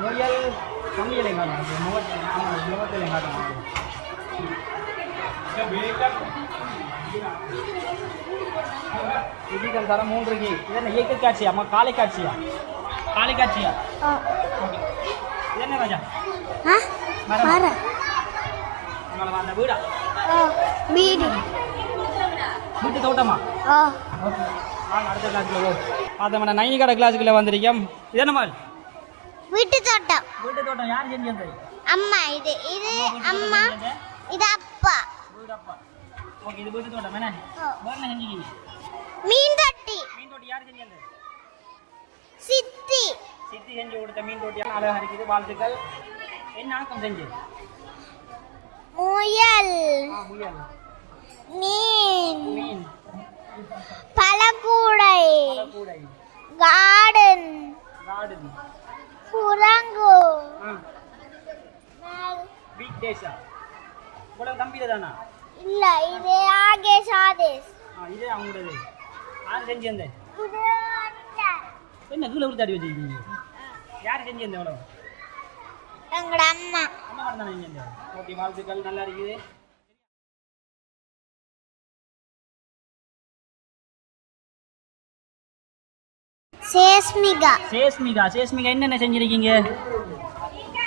முயல் கம்மியிலே காட்டுங்க. முகத்திலே காட்டுங்க. இதுக்கு தரம் 3 இது என்ன இயற்கை காட்சியா? காலை காட்சியா? ஓகே, இது என்ன ராஜா? அந்த வீடா? வீட்டு தோட்டமா? ஓகே, அடுத்த கிளாஸில் பார்த்தோம்னா நைனிகாட கிளாஸுக்குள்ள வந்திருக்கோம். இது என்ன மாதிரி? வீட்டு தோட்டம். யார் செஞ்சது? அம்மா. இது அம்மா, இது அப்பா. ஓகே, இது வீட்டு தோட்டம். என்ன வேறு செஞ்சீங்க? மீன் தொட்டி. யார் செஞ்சது? சித்தி செஞ்சு கொடுத்த மீன் தொட்டி அழகா இருக்குது. வாழ்த்துக்கள். என்ன ஆக்கம் செஞ்சு? முயல், மீன், பழக்கூடை, கார்டன், குரங்கு, வீக் டேஸா? இவ்வளவு கம்பியில தானா? இல்ல, இது ஆகேஷ் ஆதேஷ். இதே அவங்களது. யார் செஞ்சு அந்த என்ன கீழே விட்டு அடி வச்சிருக்கீங்க? யார் செஞ்சு அந்த எவ்வளவு? எங்களோட அம்மா. தானே செஞ்சு. ஓகே, வாழ்த்துக்கள். நல்லா இருக்குது. சேஸ்மிகா சேஸ்மிகா என்னென்ன செஞ்சிருக்கீங்க?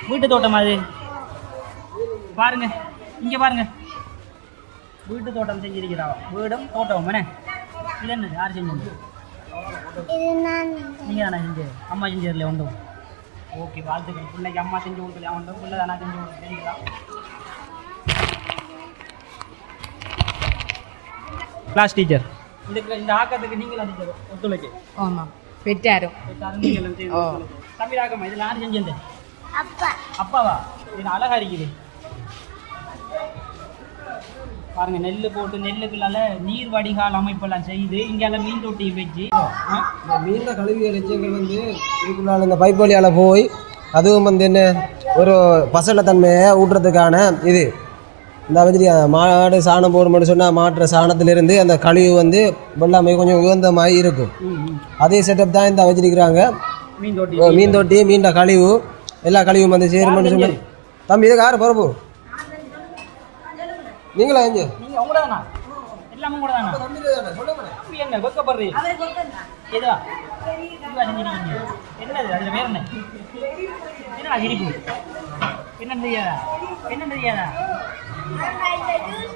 வீட்டு தோட்டம் அது பாருங்க, இங்கே பாருங்க, வீட்டு தோட்டம் செஞ்சிருக்கிறா. வீடும் தோட்டம் என்ன இது? என்ன யார் செஞ்சீங்க? நீங்கள் தானே செஞ்சு? அம்மா செஞ்சதில்ல ஒன்றும். ஓகே, வாழ்த்துக்கள். பிள்ளைக்கு அம்மா செஞ்சு கொடுக்கல ஒன்றும், பிள்ளை தானே செஞ்சு கொடுக்க தெரியுங்களா? Class teacher. இதுக்கு இந்த ஆக்கத்துக்கு நீங்களும் டீச்சர் ஒத்துழைக்கு? ஆமாம், பெற்றாரும். தம்பி ஆக்கம்மா, இதில் யார் செஞ்சது? அப்பா. அப்பாவா? இது அழகா இருக்குது பாருங்க. நெல் போட்டு நெல்லுக்குள்ளால நீர் வடிகால் அமைப்பெல்லாம் செய்து இங்கெல்லாம் மீன் தொட்டி வச்சு இந்த மீன் கழுவிய லட்சியங்கள் வந்து இதுக்குள்ளால இந்த பைப் வழியால் போய் அதுவும் வந்து என்ன ஒரு பசலத்தன்மையை ஊட்டுறதுக்கான இது இந்த மாதிரி மாடு சாணம் போடும்போது சொன்னால் மாட்டுற சாணத்திலிருந்து அந்த கழிவு வந்து வெள்ளாமை கொஞ்சம் உகந்த மாதிரி இருக்கும். அதே செட்டப் தான் இந்த வச்சிருக்கிறாங்க. மீன் தொட்டி மீன் கழிவு எல்லா கழிவும் வந்து சேருமென்னு சொன்ன தம்பி. இதுக்கு யார் பொறுப்பு? நீங்களா? எங்க நீங்க உங்கள தானா? எல்லாமே கூட தானா? தம்பி என்ன கொக்கப்படுறீங்க? எதுவா இதுவா செஞ்சிருக்கீங்க? என்னது அதில் வேற என்ன? என்னடா இடிப்பு? என்ன தெரியாதா? என்ன தெரியாதா?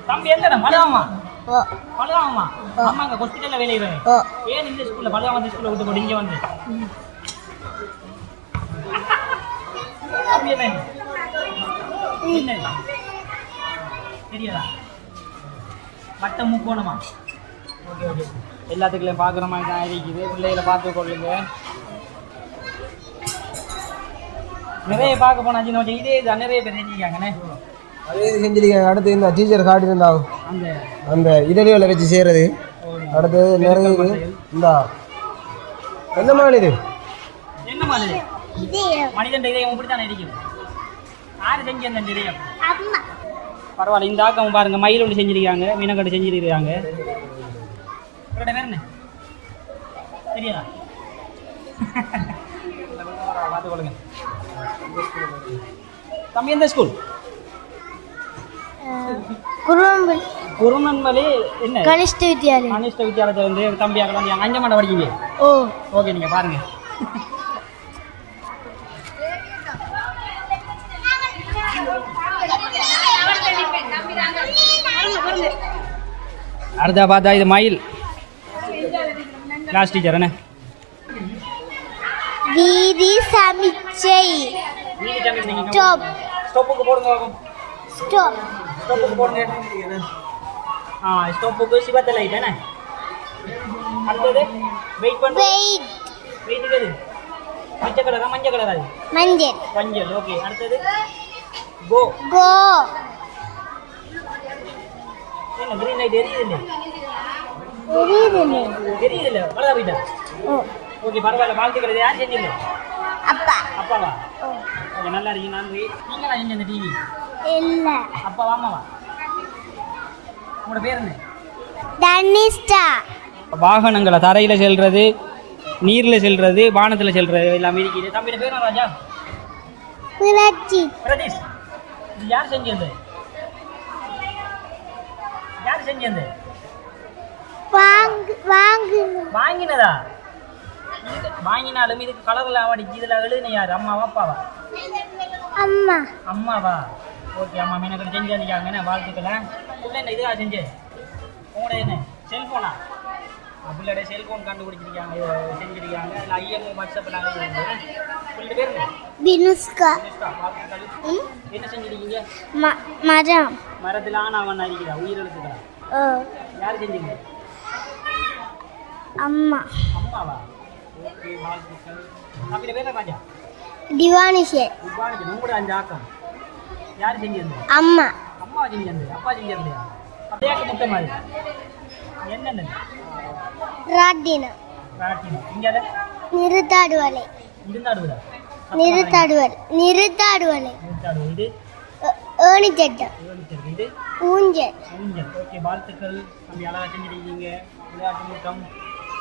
தம்பி எந்த பலவாமா? பலவாமா அம்மா அங்கே ஹாஸ்பிட்டலில் வேலை ஏன் இந்த ஸ்கூலில் பலவாமா ஸ்கூலில் விட்டு போட்டு இங்கே வந்து தம்பி என்ன என்ன தெரியாதா? வட்டம் முக்கோணமா? ஓகே ஓகே, எல்லாத்துக்குள்ளேயும் பார்க்குற மாதிரி தான் இருக்குது. பிள்ளைகளை பார்த்து கொள்ளுங்க. நிறைய பார்க்க போனாச்சு. இதே தான் நிறைய பேர் செஞ்சுருக்காங்கண்ணே. அதே செஞ்சிருக்காங்க. அடுத்து இந்த டீச்சர் கார்டு இருந்தாகும் அந்த அந்த இதழிகளை வச்சு செய்கிறது. அடுத்து நிறைய இந்த எந்த மாதிரி இது? என்ன மாதிரி மனிதன் இதயம் இப்படி தானே இருக்கும். யார் செஞ்சு அந்த இதயம்? பரவாயில்ல. இந்த ஆக்கம் பாருங்க, மயில் ஒன்று செஞ்சிருக்காங்க, மீனக்கட்டு செஞ்சிருக்காங்க. வேற என்ன தெரியாதா? பார்த்துக்கொள்ளுங்க. தம்பி எந்த ஸ்கூல்? குருமன்மலி என்ன கனிஷ்ட வித்யாலயம். கனிஷ்ட வித்யாலயத்தை வந்து தம்பி அங்கே வந்து அங்கே மாட்ட படிக்கீங்க? ஓ ஓகே, நீங்கள் பாருங்க. அடுத்தா பார்த்தா இது மயில் கிளாஸ் டீச்சர் என்ன? வீதி சமிச்சை. ஸ்டாப். ஸ்டாப்புக்கு போடுங்க. ஸ்டாப். ஸ்டாப்புக்கு போடுங்க. ஸ்டாப்புக்கு சிவத்த லைட் என்ன? அடுத்தது வெயிட் பண்ணு. வெயிட். வெயிட்டுக்கு எது? பச்சை கலரா மஞ்சள் கலரா? மஞ்சள். மஞ்சள். ஓகே, அடுத்தது கோ. கோ. என்ன கிரீன் லைட் எரியுது? எரியுது வளரா போயிட்டா? ஓகே, பரவாயில்ல. வாழ்த்துக்கள். யார் செஞ்சீங்க? அப்பா. அப்பாவா? ஓகே, நல்லா இருக்கீங்க. நன்றி. நீங்களா செஞ்ச அந்த டிவி? இல்ல. அப்பாவா அம்மாவா? உங்களோட பேர் என்ன? தனிஷ்டா. வாகனங்களை தரையில் செல்றது, நீரில் செல்றது, வானத்தில் செல்றது எல்லாமே இருக்குது. தம்பியோட பேர் என்ன ராஜா? பிரதீஷ். இது யார் செஞ்சது? யார் செஞ்சது? வாங்கினதா? வாங்கினாலும் இதுக்கு கலர்ல அடிச்சு இதில் எழுதுன யார்? அம்மாவா அப்பாவா? அம்மா. அம்மாவா? ஓகே, அம்மா மீனக்கடை செஞ்சாங்க. வாழ்த்துக்களை. பிள்ளை என்ன இதுக்காக செஞ்சு? உங்களோட என்ன செல்ஃபோனா? பிள்ளையோட செல்ஃபோன் கண்டுபிடிச்சிருக்காங்க, செஞ்சிருக்காங்க. அதில் ஐஎம்ஓ வாட்ஸ்அப்பில் பிள்ளை பேர் பினுஸ்கா. என்ன செஞ்சிருக்கீங்க? மரம். மரத்தில் ஆனாவன் அடிக்கிறா உயிரெழுத்துக்கிறா. யார் செஞ்சீங்க? அம்மா. அம்மாவா? ஓகே, வாழ்த்துக்கள். அப்படி பேர் ராஜா? திவானிஷன். திவானிஷன். உங்களோட அந்த ஆக்கம் யார் செஞ்சிருந்தா? அம்மா. அம்மா செஞ்சிருந்தது. அப்பா செஞ்சிருந்தா? அப்படியே முட்டை மாதிரி என்னென்ன? ராட்டினம். ராட்டினம். இங்கே நிறுத்தாடுவலை. இருந்தாடுவதா? நிறுத்தாடுவல். நிறுத்தாடுவலை. நிறுத்தாடுவல். இது ஏணிச்சட்டம். இது ஊஞ்சல். ஊஞ்சல். ஓகே, வாழ்த்துக்கள். தம்பி அழகாக செஞ்சிருக்கீங்க. விளையாட்டு மூட்டம்.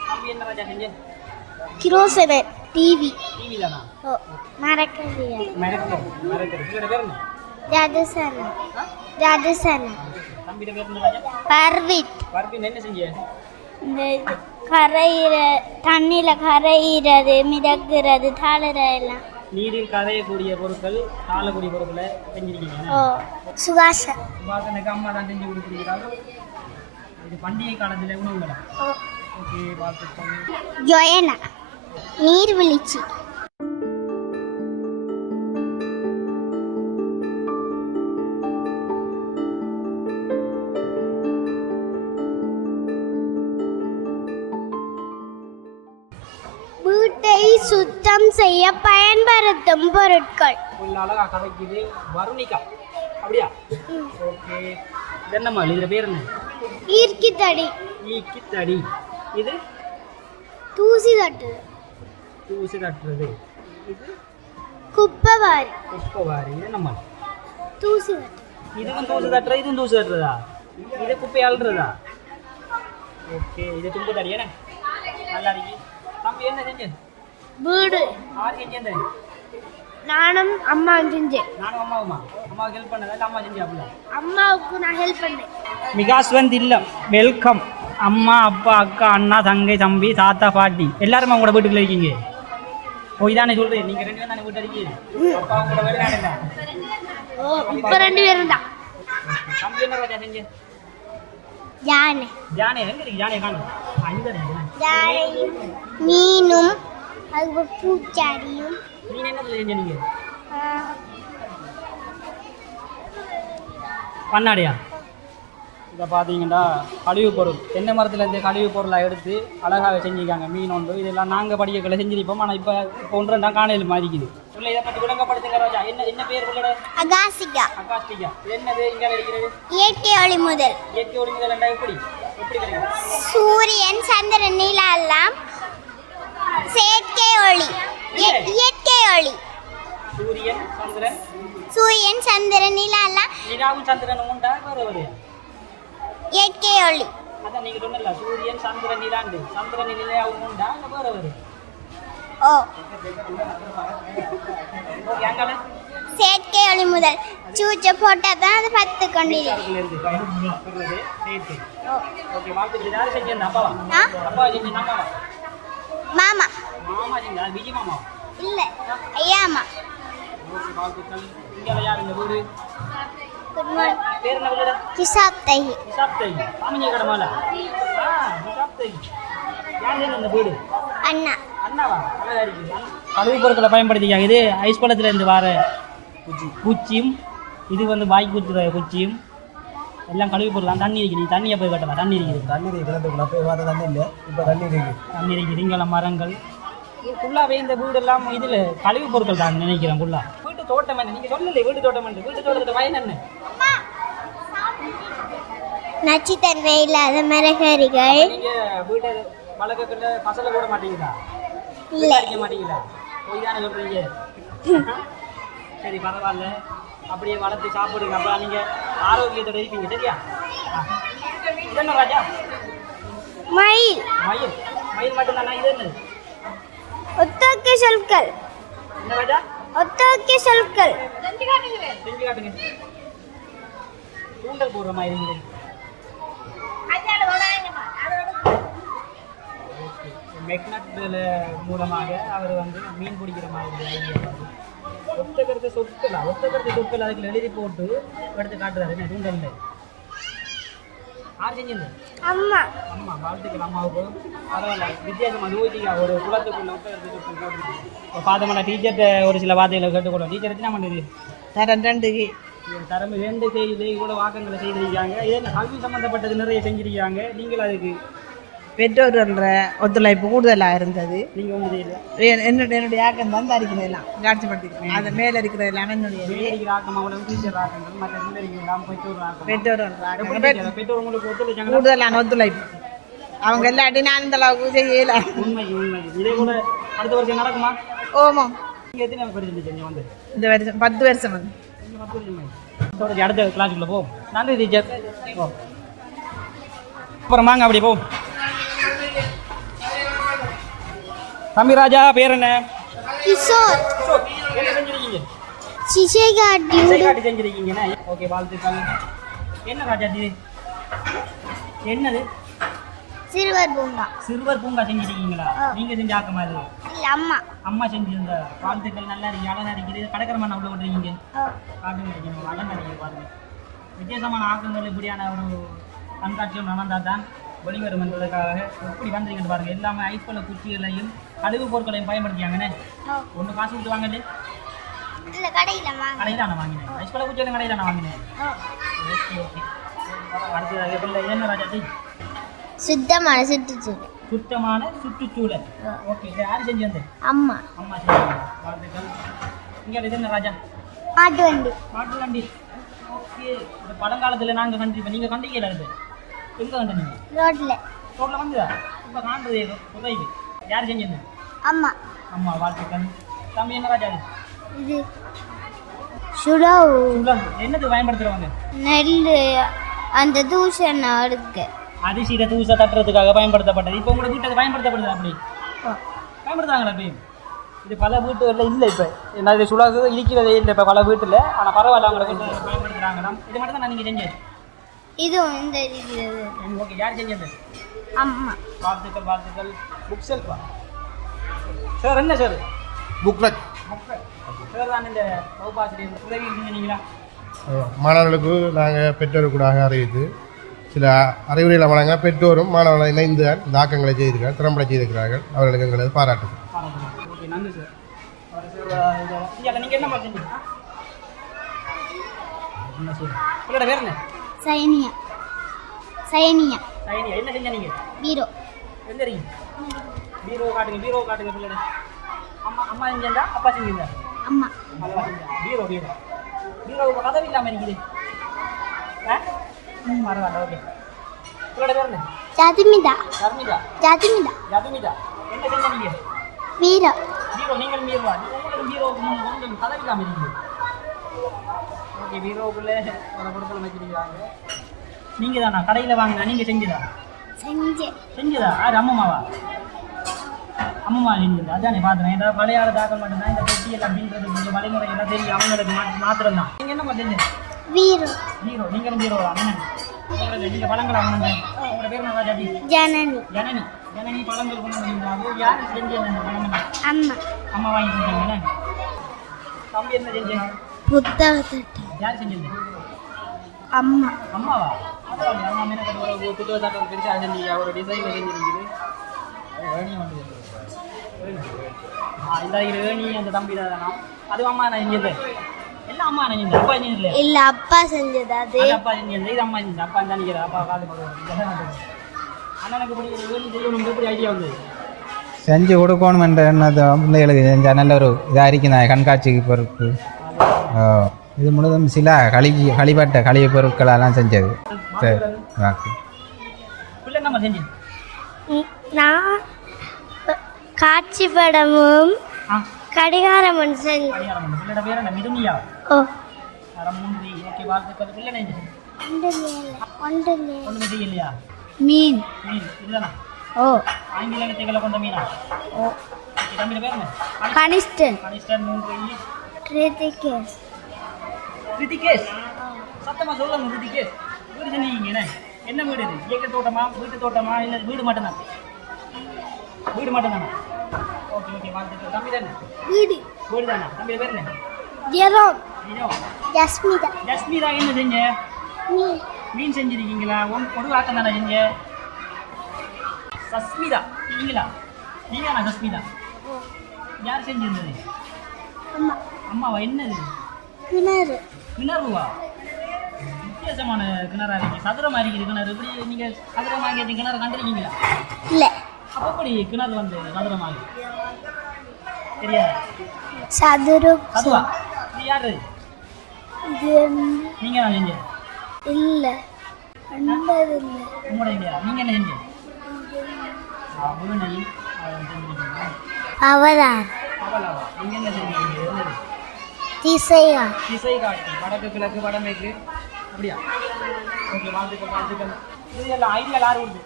தம்பி என்ன ராஜா செஞ்சு? கிரோசவர். டிவி. டிவி தானா? மறக்கவில்லை. மறக்கிறது. உங்களோட பேர் என்ன? ராஜசனா. ராஜசனா. தம்பியோட பேர் என்ன ராஜா? பர்வித். பர்வின். என்ன செஞ்ச? இந்த கரையிற தண்ணியில் கரையிறது மிதக்கிறது தாளரெல்லாம். நீரில் கரையக்கூடிய பொருட்கள் தாழக்கூடிய பொருட்களை செஞ்சிருக்கீங்க. ஓ சுகாசன். சுகாசனுக்கு அம்மா தான் செஞ்சு கொடுத்துருக்கிறாங்க. இது பண்டிகை காலத்தில் உணவுகளா? ஓகே, வாழ்த்துக்கள். ஜொயனா நீர்வீழ்ச்சி. வீட்டை சுத்தம் செய்ய பயன்படுத்தும் பொருட்கள். அழகா கதைக்குது. வருணிகா அப்படியா? ஓகே. இது என்னம்மா இதுல பேர் என்ன? ஈர்க்கித்தடி. ஈர்க்கித்தடி. இது தூசி தட்டு. தூசி தட்டுறது. இது குப்பைவாரி. குப்பைவாரி. இது என்னம்மா? தூசி தட்டு. இதுவும் தூசி தட்டுறது, இதுவும் தூசி தட்டுறதா? இது குப்பை அள்ளுறதா? ஓகே. இது தும்பு தடி என்ன? நல்லா இருக்கு. தம்பி என்ன செஞ்ச? வீடு. யார் செஞ்சது? நானும் அம்மா செஞ்சேன். நானும் அம்மாவுமா? அம்மாவுக்கு ஹெல்ப் பண்ணதா இல்லை அம்மா செஞ்சாப்புல? அம்மாவுக்கு நான் ஹெல்ப் பண்ணேன். மிகாஸ்வந்த் இல்லம் வெல்கம். அம்மா அப்பா அக்கா அண்ணா தங்கை தம்பி தாத்தா பாட்டி எல்லாரும் உங்களோட வீட்டுக்குள்ள இருக்கீங்க. ஓ இதானே சொல்றேன். நீங்க 2 பேரும் தானே வீட்டு இருக்கீங்க. அப்பா உங்களோட வெளிநாடுங்க. ஓ இப்போ 2 பேரும் தான். தம்பி என்ன ராஜா செஞ்சு? யானை. யானை எங்க இருக்கு? யானை காணும். அங்க இருக்கு. யானையும் மீனும் அது பூச்சாடியும். மீன் என்ன செஞ்ச நீங்க? பண்ணாடியா? இதை பார்த்தீங்கன்னா கழிவு பொருள் தென்னை மரத்துலேருந்து கழிவு பொருளை எடுத்து அழகாக செஞ்சுருக்காங்க. மீன் ஒன்று இதெல்லாம் நாங்கள் படிக்கல செஞ்சிருப்போம். ஆனால் இப்போ 1-2 காணையில் மாதிரிக்குது. இல்லை இதை பற்றி விளங்கப்படுத்துங்க ராஜா. என்ன பேர் உள்ளட? அகாசிகா. அகாஸ்டிகா. என்னது இங்கே இருக்கிறது? இயற்கை ஒளி முதல். இயற்கை ஒளி முதல் என்றால் எப்படி கிடைக்கும்? சூரியன் சந்திரன் நிலா எல்லாம் செயற்கை ஒளி. இயற்கை ஒளி. சூரியன் சந்திரன் நிலா எல்லாம் நிலாவும் சந்திரனும் உண்டா? வேறு இயற்கை ஒளி. அதான் நீங்க சொன்னல சூரியன் சந்திரன் நிலாண்டு சந்திரன் நிலாவும் உண்டா? வேறு ஓ எங்கால செயற்கை ஒளி முதல் சூச்ச போட்டால் தான் அது 10 கொண்டிருக்கு. ஓகே. வாழ்த்துக்கள். யார் செஞ்சது? அப்பாவா? அப்பா செஞ்சு அம்மாவா? மாமா. மாமா செஞ்சா? விஜய் மாமா இல்ல ஐயாமா. ஓகே. வாழ்த்துக்கள். இங்கே யார் இந்த வீடு? Good morning. பேர் என்ன வீடு? ஹிசாப் தைஹி. ஹிசாப் தைஹி. சாமிங்க கடமால. ஹிசாப் தைஹி. யார் செஞ்ச இந்த வீடு? அண்ணா. அண்ணாவா? அழகா இருக்கு. கழிவு பொருட்களை பயன்படுத்திக்காங்க. இது ஐஸ் பழத்துல இருந்து வர குச்சியும் இது வந்து பாய் குத்துற குச்சியும் எல்லாம் கழுவி போடலாம். தண்ணி இருக்குது. தண்ணியை போய் கட்டலாம். தண்ணி இருக்குது. தண்ணி இருக்குது. அப்போ பார்த்த தண்ணி இல்லை. இப்போ தண்ணி இருக்குது. தண்ணி இருக்குது. இங்கெல்லாம் மரங்கள் ஃபுல்லாகவே இந்த வீடெல்லாம் இதில் கழிவு பொருட்கள் தான் நினைக்கிறேன். ஃபுல்லாக வீட்டு தோட்டம் என்ன? நீங்கள் சொல்லலை வீட்டு தோட்டம் என்ன? வீட்டு தோட்டத்தோட பயன் என்ன? நச்சுத்தன்மை இல்லாத மரக்கறிகள். நீங்கள் வீட்டை வளர்க்கல பசலை போட மாட்டீங்களா? இல்லை அடிக்க மாட்டீங்களா? போய் தானே சொல்கிறீங்க. சரி பரவாயில்ல. அப்படியே வளர்த்து சாப்பிடுங்க. அப்போ நீங்கள் ஆரோக்கியத்தோட இருப்பீங்க. சரியா? என்ன ராஜா? மயில். மயில். மயில் மட்டும்தானா? இது என்ன? ஒத்தோக்கே சொற்கள். என்ன ராஜா? ஒத்தோக்கே சொற்கள். செஞ்சு காட்டுங்க. தூண்டல் போடுற மாதிரி இருக்குது. மெக்னட் மூலமாக அவர் வந்து மீன் பிடிக்கிற மாதிரி ஒத்தக்கருத்து சொற்களா? ஒத்தக்கருத்து சொற்கள் அதுக்கு எழுதி போட்டு எடுத்து காட்டுறாரு. என்ன தூண்டல்? யார் செஞ்சது? அம்மா. அம்மா. வாழ்த்துக்கள் அம்மாவுக்கு. பரவாயில்ல. வித்தியாசமாக யோசிச்சிங்க. ஒரு குளத்துக்குள்ள ஒத்தக்கருத்து சொற்கள் போட்டு பார்த்தோம்னா டீச்சர்கிட்ட ஒரு சில வார்த்தைகளை கேட்டுக்கொள்ளும். டீச்சர் எத்தனை பண்ணுது? தரம் 2 தரம் 2 செய்து இவ்வளோ வாக்கங்களை செய்திருக்காங்க. இதே கல்வி சம்மந்தப்பட்டது நிறைய செஞ்சிருக்காங்க. நீங்கள் அதுக்கு பெற்றோர்கள ஒத்துழைப்பு கூடுதலாக இருந்தது. நீங்கள் ஒன்று என்னுடைய ஆக்கம் தான் தரிக்கிறதெல்லாம் காட்சிப்படுத்திக்கிறேன். அது மேலே இருக்கிறதெல்லாம் என்னுடைய இருக்கிற ஆக்கம் அவ்வளோ டீச்சர் ஆக்கங்கள் மற்ற பிள்ளைகள் பெற்றோர் ஆக்கம். பெற்றோர்கள் பெற்றோர் உங்களுக்கு ஒத்துழைச்சாங்க. கூடுதலான ஒத்துழைப்பு அவங்க இல்லாட்டி நான் இந்த அளவுக்கு செய்யல. உண்மை உண்மை. இதே கூட அடுத்த வருஷம் நடக்குமா? ஓமாம். நீங்கள் எத்தனை படிச்சுட்டு வந்து? இந்த வருஷம் 10 வருஷம் வந்து. 10 வருஷம். அடுத்த கிளாஸுக்குள்ளே போ. நன்றி டீச்சர். ஓ அப்புறம் வாங்க அப்படி போ. தம்பி ராஜா பேர் என்ன? கிஷோர். என்ன செஞ்சிருக்கீங்க? சிசைகாட்டி செஞ்சிருக்கீங்க. ஓகே வாழ்த்துக்கள். என்ன ராஜா இது? என்னது? சிறுவர் பூங்கா. சிறுவர் பூங்கா செஞ்சிருக்கீங்களா? நீங்க செஞ்ச ஆக்கமா இது? இல்ல அம்மா. அம்மா செஞ்சிருந்த வாழ்த்துக்கள். நல்லா இருக்கு, அழகா இருக்குது. கடற்கரை மண்ணை உள்ள விட்டுறீங்க, காட்டுங்க வைக்கணும், அழகா இருக்கு பாருங்க. வித்தியாசமான ஆக்கங்கள் இப்படியான ஒரு கண்காட்சியும் நடந்தா தான் வெளிவரும் என்பதற்காக எப்படி வந்துருக்கீங்கன்னு பாருங்க. எல்லாமே ஐஸ்பல குச்சிகளையும் கழிவு பொருட்களையும் பயன்படுத்தியாங்கண்ணே. ஒன்று காசு விட்டு வாங்கட்டு இல்ல கடையில கடையில் நான் வாங்கினேன். ஐஸ்பல குச்சிகளும் கடையில் நான் வாங்கினேன். Okay okay. அடுத்தது என்ன ராஜாஜி? சுத்தமான சுற்றுச்சூழல். சுத்தமான சுற்றுச்சூழல். ஓகே, இதை யார் செஞ்சு வந்து? அம்மா. அம்மா செஞ்சாங்க. வாழ்த்துக்கள். இங்கே இது என்ன ராஜா? மாட்டு வண்டி. மாட்டு வண்டி. ஓகே, இந்த பழங்காலத்தில் நாங்கள் கண்டிப்பா நீங்கள் கண்டிக்கல இது எங்கே கண்டு நீங்கள்? ரோட்ல. ரோட்டில் வந்துதா? இப்போ காண்றது உதவி யார் செஞ்சது? அம்மா. அம்மா, வாழ்த்துக்கள். தம்பி என்ன ராஜா? இது சுடவு. என்னது பயன்படுத்துகிறவங்க? நெல் அந்த தூசணை இருக்கு. அரிசியில தூசை தட்டுறதுக்காக பயன்படுத்தப்பட்டது. இப்போ உங்களை வீட்டுக்கு பயன்படுத்தப்படுது அப்படி பயன்படுத்துறாங்களா? அப்படி இது பல வீட்டுகளில் இல்லை. இப்போ என்ன இது சுழகு இருக்கிறதே இல்லை இப்போ பல வீட்டில். ஆனால் பரவாயில்ல, அவங்களை வீட்டில் பயன்படுத்துகிறாங்களாம். இது மட்டும் தான் நீங்கள் செஞ்சது? இதுவும் இந்த இருக்கிறது. ஓகே, யார் செஞ்சது? அம்மா. வாழ்த்துக்கள் வாழ்த்துக்கள். புக் செல்ஃபா சார்? என்ன சார்? புக்லெட். சார் தான் இந்த வகுப்பாசிரியர் உதவி செஞ்சீங்களா? மாணவர்களுக்கு நாங்கள் பெற்றோருக்கூடாக அறிவித்து சில அறிவுரைகளை வழங்க பெற்றோரும் மாணவர்களை இணைந்து இந்த ஆக்கங்களை செய்திருக்கிறார்கள், திறம்பட செய்திருக்கிறார்கள். அவர்களுக்கு எங்களது பாராட்டுகள். ஓகே, நன்றி சார். நீங்கள் என்ன செஞ்சீங்க? உங்களோட பேர் என்ன? சைனியா. சைனியா. சைனியா. என்ன செஞ்ச நீங்கள்? பீரோ. எந்த இருக்கீங்க? பீரோ காட்டுங்க, பீரோ காட்டுங்க பிள்ளை. அம்மா அம்மா செஞ்சா அப்பா செஞ்சீங்களா? அம்மா. அப்பா செஞ்சா. பீரோ பீரோ பீரோ கதவு இல்லாமல் இருக்குது. பரவாயில்ல. ஓகே, உங்களோட பேர் என்ன? ஜாதிமிதா. ஜாதிமிதா. ஜாதிமிதா. ஜாதிமிதா. என்ன செஞ்ச நீங்கள்? பீரோ. பீரோ. நீங்கள் பீரோவா? உங்களுக்கு பீரோ உங்களுக்கு கதவு இல்லாமல் இருக்குது. ஓகே, பீரோவுக்குள்ளே ஒரு பொருட்கள் வச்சிருக்கிறாங்க. நீங்கள் தானா கடையில் வாங்கினா? நீங்கள் செஞ்சதா? செஞ்சதா? யார்? அம்மம்மாவா? அம்மம்மா செஞ்சது. அதானே பார்த்தேன். ஏதாவது மலையாள தாக்கம் மட்டும்தான் இந்த பெட்டியெல்லாம் அப்படின்றது கொஞ்சம் வழிமுறை எல்லாம் தெரியும் அவங்களுக்கு மாத்திரம் தான். நீங்கள் என்னம்மா செஞ்சு? பீரோ. பீரோ. நீங்களும் பீரோவா? என்ன நீங்கள் பழங்கள் வாங்கினது? உங்களோட பேர் என்ன ராஜாஜி? ஜனனி. ஜனனி. ஜனனி பழங்கள் கொண்டு வந்தீங்களா? யார் செஞ்சு அந்த பழங்கள்? அம்மா. அம்மா வாங்கி செஞ்சாங்கண்ணே. தம்பி என்ன செஞ்சு? புத்தகத்தை. யார் செஞ்சது? அம்மா. அம்மாவா? அம்மா மீன ஒரு புத்தகத்தாட்ட ஒரு பெருசாக செஞ்சீங்க, ஒரு டிசைனில் செஞ்சுருக்குது. ஏணி வந்து இந்த ஏணி அந்த தம்பி தானா? அது அம்மா நான் செஞ்சது. எல்லாம் அம்மா நான் செஞ்சது. அப்பா செஞ்சது இல்ல அப்பா செஞ்சது. அது அப்பா செஞ்சது. இது அம்மா செஞ்சது. அப்பா தான் நிற்கிற. அப்பா காது போடுவோம். அண்ணனுக்கு இப்படி ஏணி செய்யணும் எப்படி ஐடியா வந்து? செஞ்சு கொடுக்கணுமென்ற எண்ணத்தை பிள்ளைகளுக்கு செஞ்சால் நல்ல ஒரு இதாக இருக்குண்ணா. கண்காட்சிக்கு பொறுப்பு இது முழுதும் சில கழிப்பட்ட கழிவு பொருட்களெல்லாம் செஞ்சது. சரி, ஓகே. பிள்ளை நம்ம செஞ்சு நான் காட்சி படமும் கடிகாரமும் செஞ்சு. பிள்ளையோட பேர் என்ன? மிதுனியா? ஓ. மூன்றி. ஓகே, வாழ்த்துக்கள். பிள்ளை நெஞ்சு ஒன்றுமே செய்யலையா? மீன். மீன் இல்லைண்ணா? ஓ. ஆங்கில நெத்தைகளை கொண்ட மீனா? ஓ. தம்பியோட பேர் என்ன? கனிஷ்டன். கனிஷ்டன். மூன்றி. ரித்திகேஷ். ரித்திகேஷ். சத்தமாக சொல்லணும். ரித்திகேஷ். வீடு செஞ்சீங்க என்ன வீடு இது? இயக்க தோட்டமா, வீட்டு தோட்டமா, இல்லை வீடு மட்டும்தான்? வீடு மட்டும்தானா? ஓகே ஓகே, வாழ்த்துக்கள். தம்பி தானே? வீடு. வீடு தானே? தம்பி பேர் என்ன? ஜெரோம். ஜெரோம். ஜஸ்மிதா. ஜஸ்மிதா. என்ன செஞ்ச? மீன். மீன் செஞ்சிருக்கீங்களா? ஒரு ஆட்டம் தானே செஞ்ச? சஸ்மிதா நீங்களா? நீங்களா சஸ்மிதா? யார் செஞ்சிருந்தது? அம்மா. அம்மாவா? என்னது? கிணறு. கிணறுவா? வித்தியாசமான கிணறா இருக்கு. சதுரமாக இருக்குது கிணறு. எப்படி நீங்கள் சதுரமாக இங்கே கிணறு கண்டிருக்கீங்களா? இல்லை. அப்போ எப்படி கிணறு வந்து சதுரமாக? தெரியாது. சதுவா. இது யாரு? இது நீங்கள் என்ன செஞ்ச? இல்லை. உங்களோட இல்லையா? நீங்கள் என்ன செஞ்ச? அவரா. அவளாவா? நீங்கள் என்ன செஞ்சீங்க? திசையா. திசை காட்டி வடக்கு கிழக்கு வடமேற்கு அப்படியா? ஓகே, வாழ்த்துக்கள் வாழ்த்துக்கள். இது எல்லாம் ஐடியா யார் உண்டு?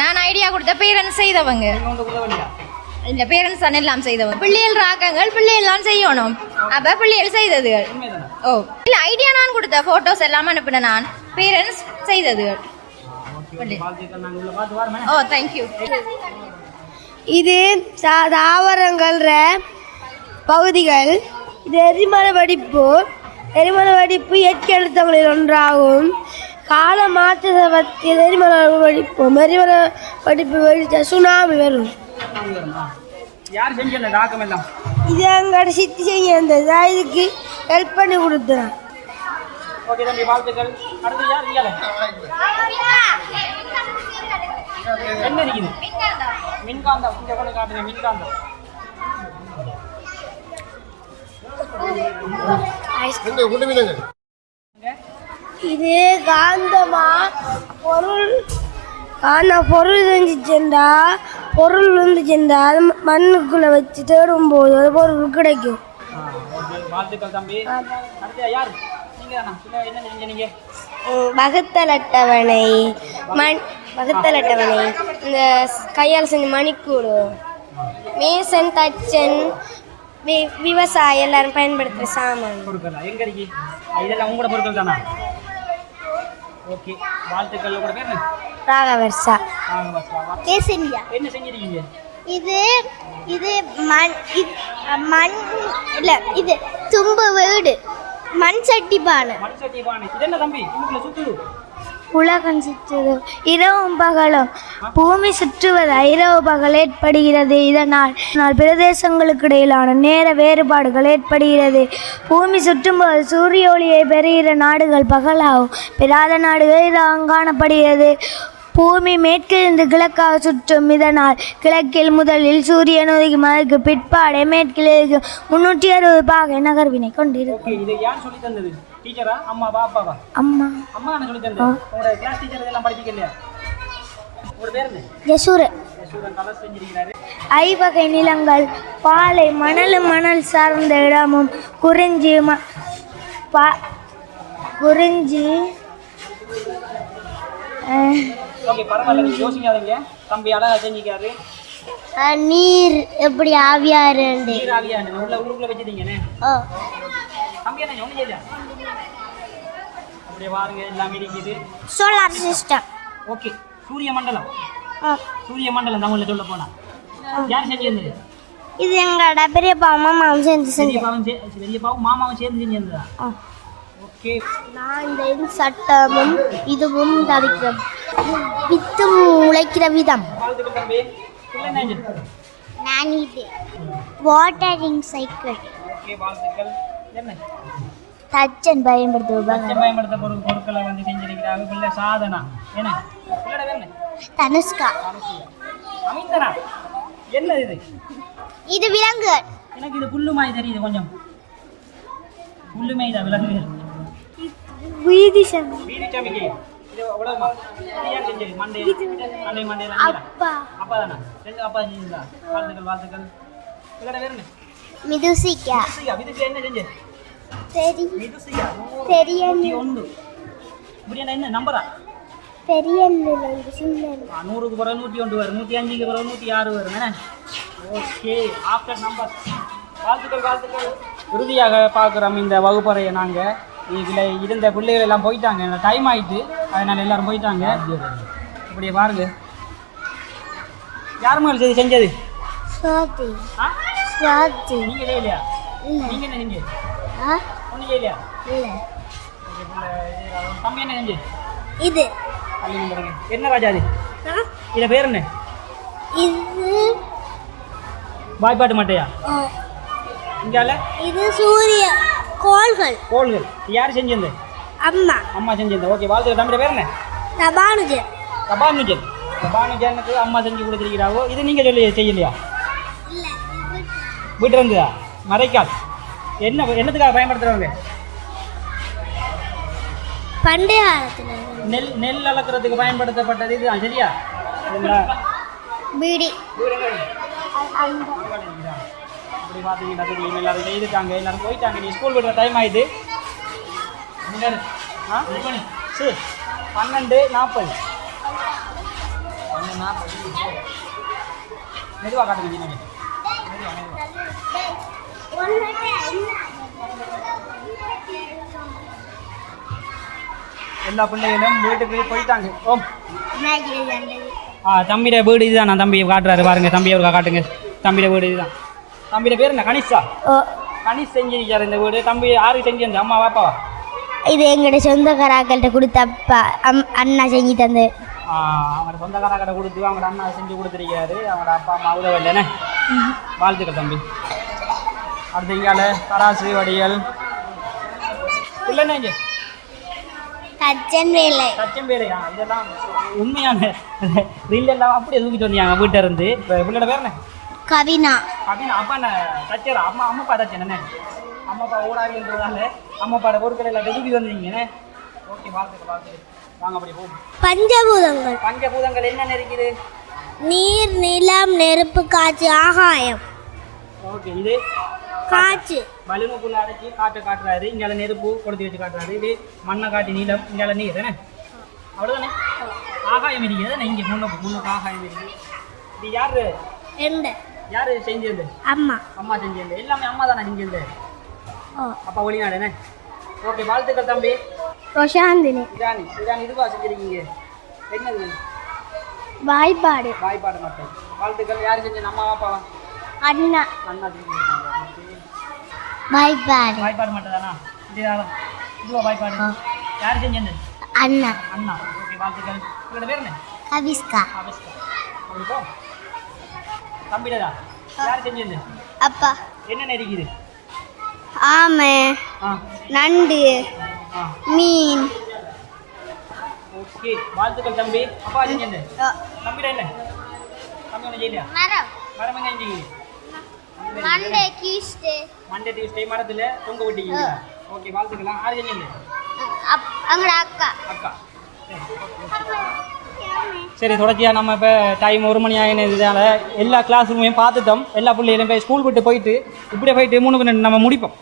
நான் ஐடியா கொடுத்த பேரண்ட்ஸ் செய்தவங்க. உங்களுக்கு உதவலையா? இந்த பேரண்ட்ஸ் தான் எல்லாம் செய்தவங்க. பிள்ளைகள் ராக்கங்கள் பிள்ளைகள்லாம் செய்யணும். அப்போ பிள்ளைகள் செய்ததுகள். ஓ இல்லை, ஐடியா நான் கொடுத்த ஃபோட்டோஸ் எல்லாம் அனுப்பினேன். நான் பேரண்ட்ஸ் செய்ததுகள். ஓகே வாழ்த்துக்கள். நாங்கள் உள்ள பார்த்து வரமே. ஓ தேங்க்யூ. இது தாவரங்கள்ற பகுதிகள். இது எரிமலை வெடிப்பு இயற்கை அழுத்தங்களில் ஒன்றாகும். கால மாற்றத்தை பற்றி எரிமலை வெடிப்பு வெடித்த சுனாமி வரும். யார் செஞ்ச அந்த டாக்கம் எல்லாம்? இது எங்கள்கிட்ட சித்தி செய்ய இருந்தது. இதுக்கு ஹெல்ப் பண்ணி கொடுத்துறேன். ஓகே தம்பி, வாழ்த்துக்கள். அடுத்து யார் இங்கே? என்ன இருக்குது? மின்காந்தம். இங்கே கொண்டு காட்டுங்க. மின்காந்தம். இது காந்தமா பொருள் செஞ்சுச்சென்றா பொருள் வந்துச்சென்றா அது மண்ணுக்குள்ள வச்சு தேடும் போது அது பொருள் கிடைக்கும். வாழ்த்துக்கள் தம்பி. அடுத்து யார்? நீங்க தானா? என்ன செஞ்சீங்க நீங்க? வகுத்தல் அட்டவணை இந்த கையால் செஞ்ச மணிக்கூடு, மேசன், தச்சன், விவசாயம் எல்லாரும் பயன்படுத்துகிற சாமான் பொருட்கள். எங்க இருக்கு இதெல்லாம்? உங்களோட பொருட்கள் தானா? ஓகே, வாழ்த்துக்கள். உங்களோட பேர் என்ன? ராகவர்ஷா. கேசரியா. என்ன செஞ்சிருக்கீங்க? இது மண் இல்லை, இது தும்பு வீடு, மண் சட்டி பானை. இது என்ன தம்பி உங்களுக்குள்ள சுத்துது? உலகம் சுற்றுது இரவும் பகலும். பூமி சுற்றுவதால் இரவு பகல் ஏற்படுகிறது. இதனால் பிரதேசங்களுக்கு இடையிலான நேர வேறுபாடுகள் ஏற்படுகிறது. பூமி சுற்றும்போது சூரிய ஒளியை பெறுகிற நாடுகள் பகலாகும், பெறாத நாடுகள் இரவும் காணப்படுகிறது. பூமி மேற்கிலிருந்து கிழக்காக சுற்றும். இதனால் கிழக்கில் முதலில் சூரியன் உதிக்கும், அதற்கு பிற்பாடே மேற்கில் 360 பாகை நகர்வினை கொண்டிருக்கும். இது யார் சொல்லி தந்தது? டீச்சரா? அம்மாவா அப்பாவா? அம்மா. அம்மா நான் சொல்லி தந்தேன். உங்களோட கிளாஸ் டீச்சர் இதெல்லாம் படிக்கலையா? உங்களோட பேர் என்ன? ஜசூரன். கலர் செஞ்சிருக்கிறாரு. ஐவகை நிலங்கள், பாலை, மணல் சார்ந்த இடமும், குறிஞ்சி ஓகே, பரவாயில்ல, நீங்க யோசிக்காதீங்க. தம்பி அழகா செஞ்சிக்காரு. நீர் எப்படி ஆவியாரு நீர் ஆவியாரு உள்ள ஊருக்குள்ள வச்சிட்டீங்கண்ணே. தம்பி என்ன ஒன்றும் செய்யலையா? அப்படியே பாருங்க, எல்லாமே இருக்குது. Solar system. ஓகே, சூரிய மண்டலம். தமிழ்ல சொல்ல போனா யார் செஞ்சிருந்தது? இது எங்களோட பெரியப்பாவும் மாமாவும் பெரியப்பாவும் மாமாவும் சேர்ந்து செஞ்சிருந்ததா? ஓகே, நான் இந்த சட்டமும் இதுவும் தவிர்க்கிறேன். வித்து முளைக்கிற விதம். நான் இது வாட்டரிங் சைக்கிள். ஓகே, வாழ்த்துக்கள். என்ன? தச்சன் பயன்படுத்த பொருட்களை வந்து செஞ்சிருக்கிறாங்க. பிள்ளை சாதனா. என்ன பிள்ளைட பேர் என்ன? தனுஷ்கா. அமிதனா. என்ன இது? இது விலங்கு. எனக்கு இது புல்லு மாதிரி தெரியுது கொஞ்சம். புல்லு மாதிரி தான் விலங்குகள். வீதி சமி. இது அவ்வளவுமா? இது யார் செஞ்சது? மண்டே அப்பா. அப்பா தானா? ரெண்டு அப்பா செஞ்சதா? வாழ்த்துக்கள். பிள்ளைட பேர் என்ன? மிதுசிகா. மிதுசிகா என்ன செஞ்சது? மிதுசிகா. பெரிய 1 இப்படியா? என்ன நம்பரா? பெரிய 100க்கு பிறகு 101 வரும், 105க்கு பிறகு 106 வரும். என்ன? Okay, after number. வாழ்த்துக்கள். இறுதியாக பார்க்குறோம் இந்த வகுப்பறையை. நாங்கள் இதில் இருந்த பிள்ளைகள் எல்லாம் போயிட்டாங்க. டைம் ஆகிட்டு, அதனால் எல்லோரும் போயிட்டாங்க. இப்படியே பாருங்க, யார் மேலே செஞ்சது? சுவாதி. நீங்கள் செய்யலையா? நீங்கள் என்ன செஞ்சு? ஒன்றும் செய்யலையா? தம்பி என்ன செஞ்சு? இது என்ன ராஜா? அது இதை பேர் என்ன? இது வாய்ப்பாட்டு மாட்டையா? இங்கால இது சூரிய கோள்கள். யார் செஞ்சிருந்த? அம்மா செஞ்சிருந்த. ஓகே, வாழ்த்துக்கள். தம்பி பேர் என்ன? தபானுஜனுக்கு அம்மா செஞ்சு கொடுத்துருக்கிறாவோ. இது நீங்கள் செய்யலையா? வீட்டு இருந்ததா? மறைக்கால். என்னத்துக்காக பயன்படுத்துகிறவங்க? பண்டைய காலத்தில் நெல் அளக்கிறதுக்கு பயன்படுத்தப்பட்டது. இதுதான் சரியா? பீடி. இப்படி பார்த்தீங்கன்னா தெரியும், எல்லாரும் செய்துட்டாங்க, எல்லாரும் போயிட்டாங்க. நீ ஸ்கூல் விடுற டைம் ஆகிடுது. 12:40. மெதுவாக காட்டுங்க. நீங்கள் எல்லா பிள்ளைகளும் வீட்டுக்கு போயிட்டாங்க. ஓம் தம்பியோட வீடு இதுதான். நான் தம்பியை காட்டுறாரு பாருங்க. தம்பியை ஒரு காட்டுங்க. தம்பியோட வீடு இதுதான். தம்பியோட பேர் என்ன? கனிஷா. கனிஷ் செஞ்சிருக்காரு இந்த வீடு. தம்பி யாருக்கு செஞ்சு அந்த அம்மா பாப்பாவா? இது எங்களோட சொந்தக்காராக்கள்கிட்ட கொடுத்த அப்பா அண்ணா செஞ்சு தந்து. அவங்களோட சொந்தக்காராக்கிட்ட கொடுத்து அவங்களோட அண்ணா செஞ்சு கொடுத்துருக்காரு. அவங்களோட அப்பா அம்மா உதவ இல்லைண்ணே. வாழ்த்துக்கள் தம்பி. அடுத்த இங்கால தராசு வடிகள் இல்லைண்ணே. இங்கே தச்சன் வேலை. தச்சன் வேலையா? இதெல்லாம் உண்மையான ரீல் எல்லாம் அப்படியே தூக்கிட்டு வந்தாங்க வீட்டில் இருந்து. இப்போ பிள்ளையோட பேர் என்ன? கவினா. கவினா. அப்பா என்ன தச்சரா? அம்மாப்பா தச்சேண்ணே. அம்மாப்பா ஓடாதுன்றதால அம்மாப்பாட பொருட்கள் எல்லாம் தூக்கிட்டு வந்தீங்கண்ணே. ஓகே, வாழ்த்துக்கள். வாங்க அப்படி போகும். பஞ்சபூதங்கள். பஞ்சபூதங்கள் என்னென்ன இருக்குது? நீர், நிலம், நெருப்பு, காற்று, ஆகாயம். ஓகே, இது காற்று. பலூனுக்குள்ள அடைச்சி காற்றை காட்டுறாரு. இங்கால நெருப்பு கொளுத்தி வச்சு காட்டுறாரு. இது மண்ணை காட்டி நீளம். இங்கால நீர் தானே? அவ்வளோதானே? ஆகாயம் இருக்குது தானே? இங்கே முன்னுக்கு ஆகாயம் இருக்குது. இது யாரு? யாரு செஞ்சது? அம்மா செஞ்சது. எல்லாமே அம்மா தானே செஞ்சது. அப்பா வெளிநாடுண்ணே. ஓகே, வாழ்த்துக்கள் தம்பி. ரோஷாந்தினி. இதானி இதுவா செஞ்சிருக்கீங்க? என்னது? வாய்ப்பாடு மட்டும். வாழ்த்துக்கள். யார் செஞ்சது? அம்மா பாப்பாவா? அண்ணா. அண்ணா செஞ்சிருக்கீங்க. வாய்ப்பாடு மட்டும் தானா? இதுவா வாய்ப்பாடு? யார் செஞ்சது? அண்ணா. ஓகே, வாழ்த்துக்கள். உங்களோட பேர் என்ன? கவிஸ்கா. தம்பிடா யார் செஞ்சது? அப்பா. என்னென்ன இருக்குது? ஆமை, நண்டு, மீன். ஓகே, வாழ்த்துக்கள் தம்பி. அப்பா செஞ்சது? தம்பிடா என்ன? தம்பி ஒன்று செய்யலையா? மரம் எங்க செஞ்சீங்க? மண்டே டியூஸ்டே மரத்தில் தொங்க விட்டீங்க. ஓகே, வாழ்த்துக்கலாம். யார் செஞ்சது? அக்கா. சரி, தொடர்ச்சியாக நம்ம இப்போ டைம் 1 மணி ஆகினதுனால எல்லா கிளாஸ் ரூமையும் பார்த்துட்டோம். எல்லா பிள்ளைகளும் போய் ஸ்கூல் விட்டு போயிட்டு இப்படியே போயிட்டு 3 நம்ம முடிப்போம்.